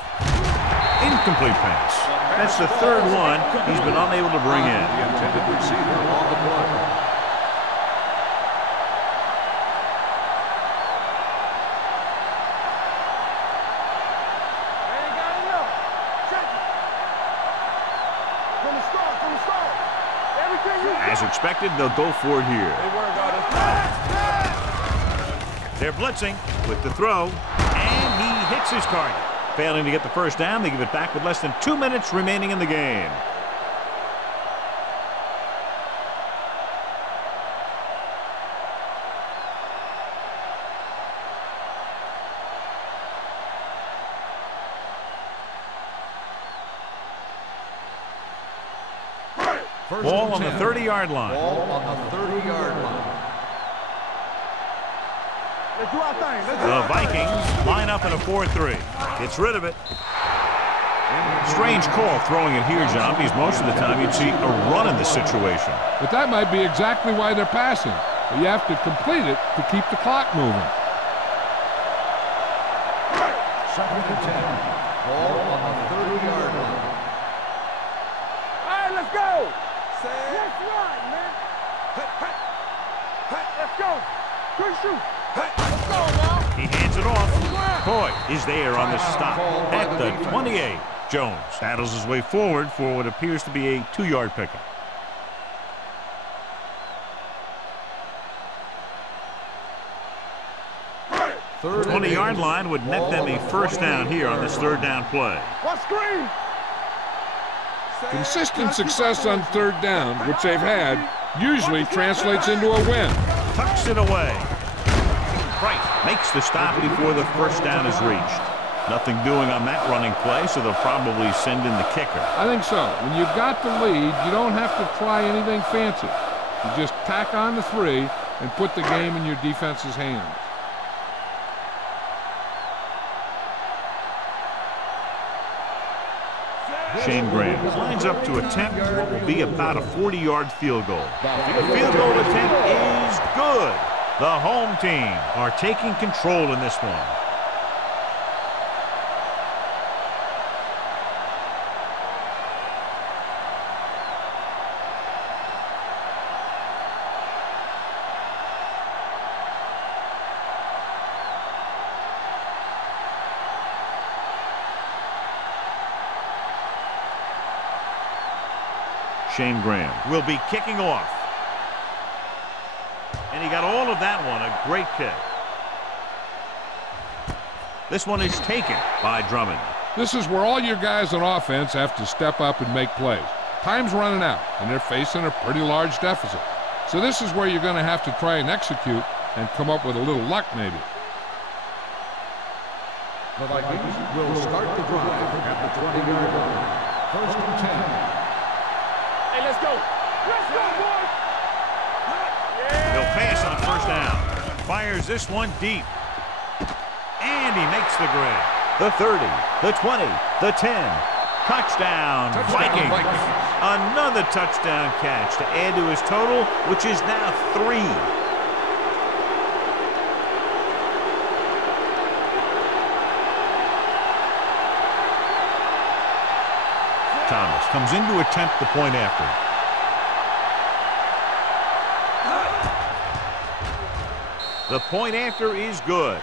Incomplete pass. That's the third one he's been unable to bring in. The intended receiver on the play. They ain't got enough. Check it. From the start. Everything you got. As expected, they'll go for it here. They worry about us. They're blitzing with the throw, and he hits his target. Failing to get the first down, they give it back with less than 2 minutes remaining in the game. Ball on the 30-yard line. Ball on the 30-yard line. Let's do our thing. The Vikings line up in a 4-3. Gets rid of it. Strange call throwing it here, John, because most of the time you'd see a run in this situation. But that might be exactly why they're passing. But you have to complete it to keep the clock moving. Second and 10. Ball on the 30-yard line. All right, let's go. Let's run, man. Let's go. Quick shoot. Let's go now. He hands it off. Coy is there on the stop at the 28. Jones battles his way forward for what appears to be a 2-yard pickup. The 20-yard line would net them a first down here on this third down play. What screen? Consistent success on third down, which they've had, usually translates into a win. Tucks it away. Price makes the stop before the first down is reached. Nothing doing on that running play, so they'll probably send in the kicker. I think so. When you've got the lead, you don't have to try anything fancy. You just tack on the 3 and put the game in your defense's hands. Shane Graham lines up to attempt what will be about a 40-yard field goal. The field goal attempt is good. The home team are taking control in this one. Shane Graham will be kicking off. And he got all of that one, a great kick. This one is taken by Drummond. This is where all your guys on offense have to step up and make plays. Time's running out, and they're facing a pretty large deficit. So this is where you're going to have to try and execute and come up with a little luck maybe. The Vikings will start the drive at the 20-yard line. First and 10. Hey, let's go. Let's go, boys. He'll pass on first down. Fires this one deep. And he makes the grab. The 30, the 20, the 10. Touchdown, Vikings. Another touchdown catch to add to his total, which is now 3. Thomas comes in to attempt the point after. The point after is good.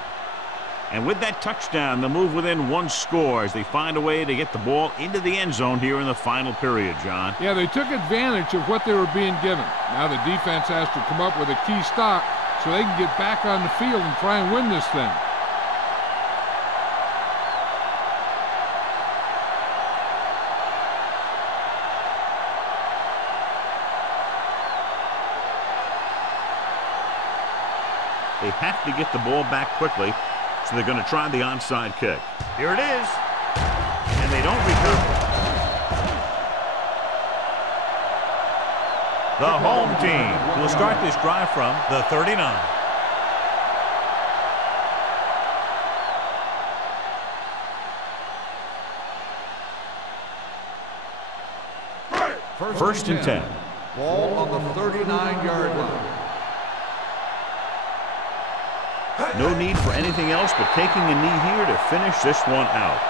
And with that touchdown, they'll move within 1 score as they find a way to get the ball into the end zone here in the final period, John. Yeah, they took advantage of what they were being given. Now the defense has to come up with a key stop so they can get back on the field and try and win this thing. They have to get the ball back quickly, so they're going to try the onside kick. Here it is, and they don't recover. The home team will start this drive from the 39. First and 10. Ball on the 39-yard line. No need for anything else but taking a knee here to finish this one out.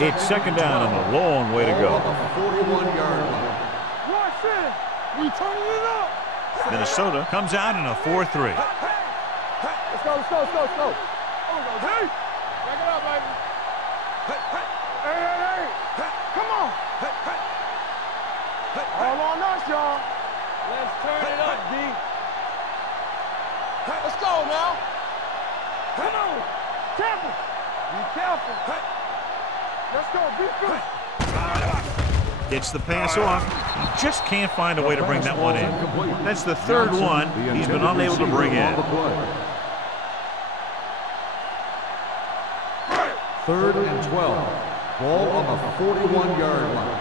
It's second down and a long way to go. On the 41-yard line. Watch it. We turning it up. Minnesota comes out in a 4-3. Let's go, let's go, let's go, let's go. Hey! Back it up, baby. Hey. Come on. All on us, y'all. Let's turn it up, D. Let's go now. Come on. Careful. Be careful. Let's go. Be good. Gets the pass off. He just can't find a way to bring that one in. That's the third one he's been unable to bring in. Third and 12. Ball on the 41-yard line.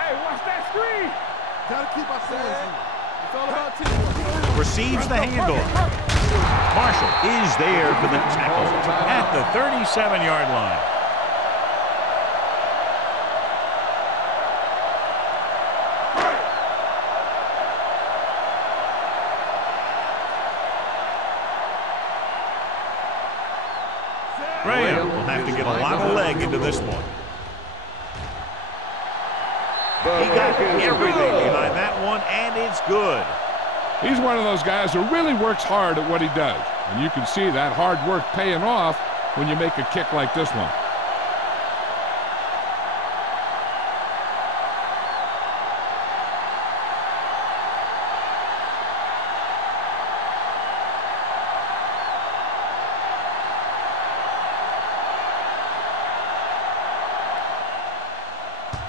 Hey, watch that screen. Gotta keep our hands. It's all about teamwork. Receives the handoff. Marshall is there for the tackle at the 37-yard line. Graham will have to get a lot of leg into this one. He got everything behind that one, and it's good. He's one of those guys who really works hard at what he does. And you can see that hard work paying off when you make a kick like this one.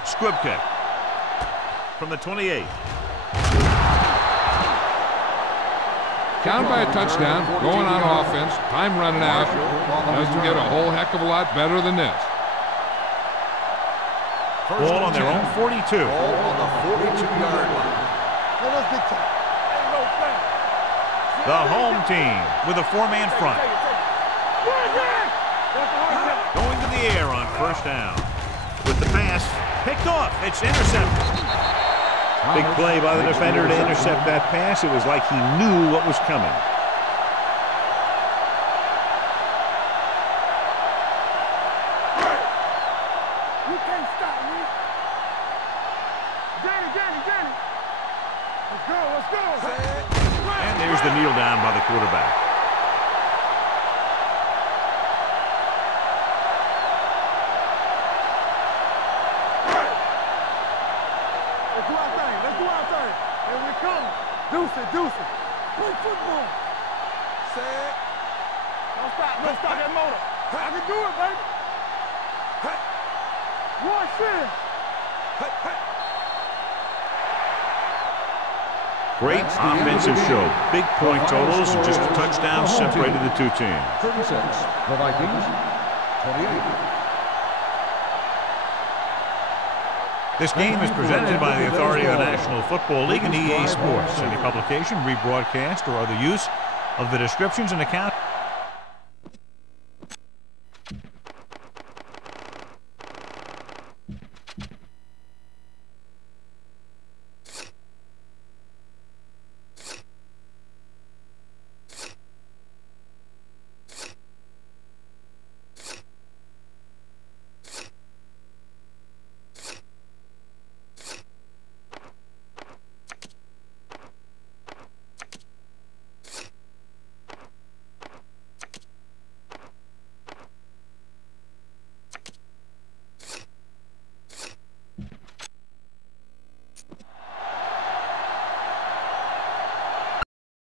Squib kick from the 28. Counted by a touchdown, going on offense, time running out. Doesn't get a whole heck of a lot better than this. Ball on their own 42. Ball on the 42-yard line. The home team with a four-man front. Going to the air on first down. With the pass, picked off. It's intercepted. Big play by the defender to intercept that pass. It was like he knew what was coming. You can't stop me. Danny. Let's go. And there's the kneel down by the quarterback. Deuce it. Play football. Set. Don't stop that motor. I can do it, baby. Watch it. Great offensive show. Big point totals and just a touchdown separated the two teams. 36. The Vikings. 28. This game is presented by the authority of the National Football League and EA Sports. Any publication, rebroadcast, or other use of the descriptions and account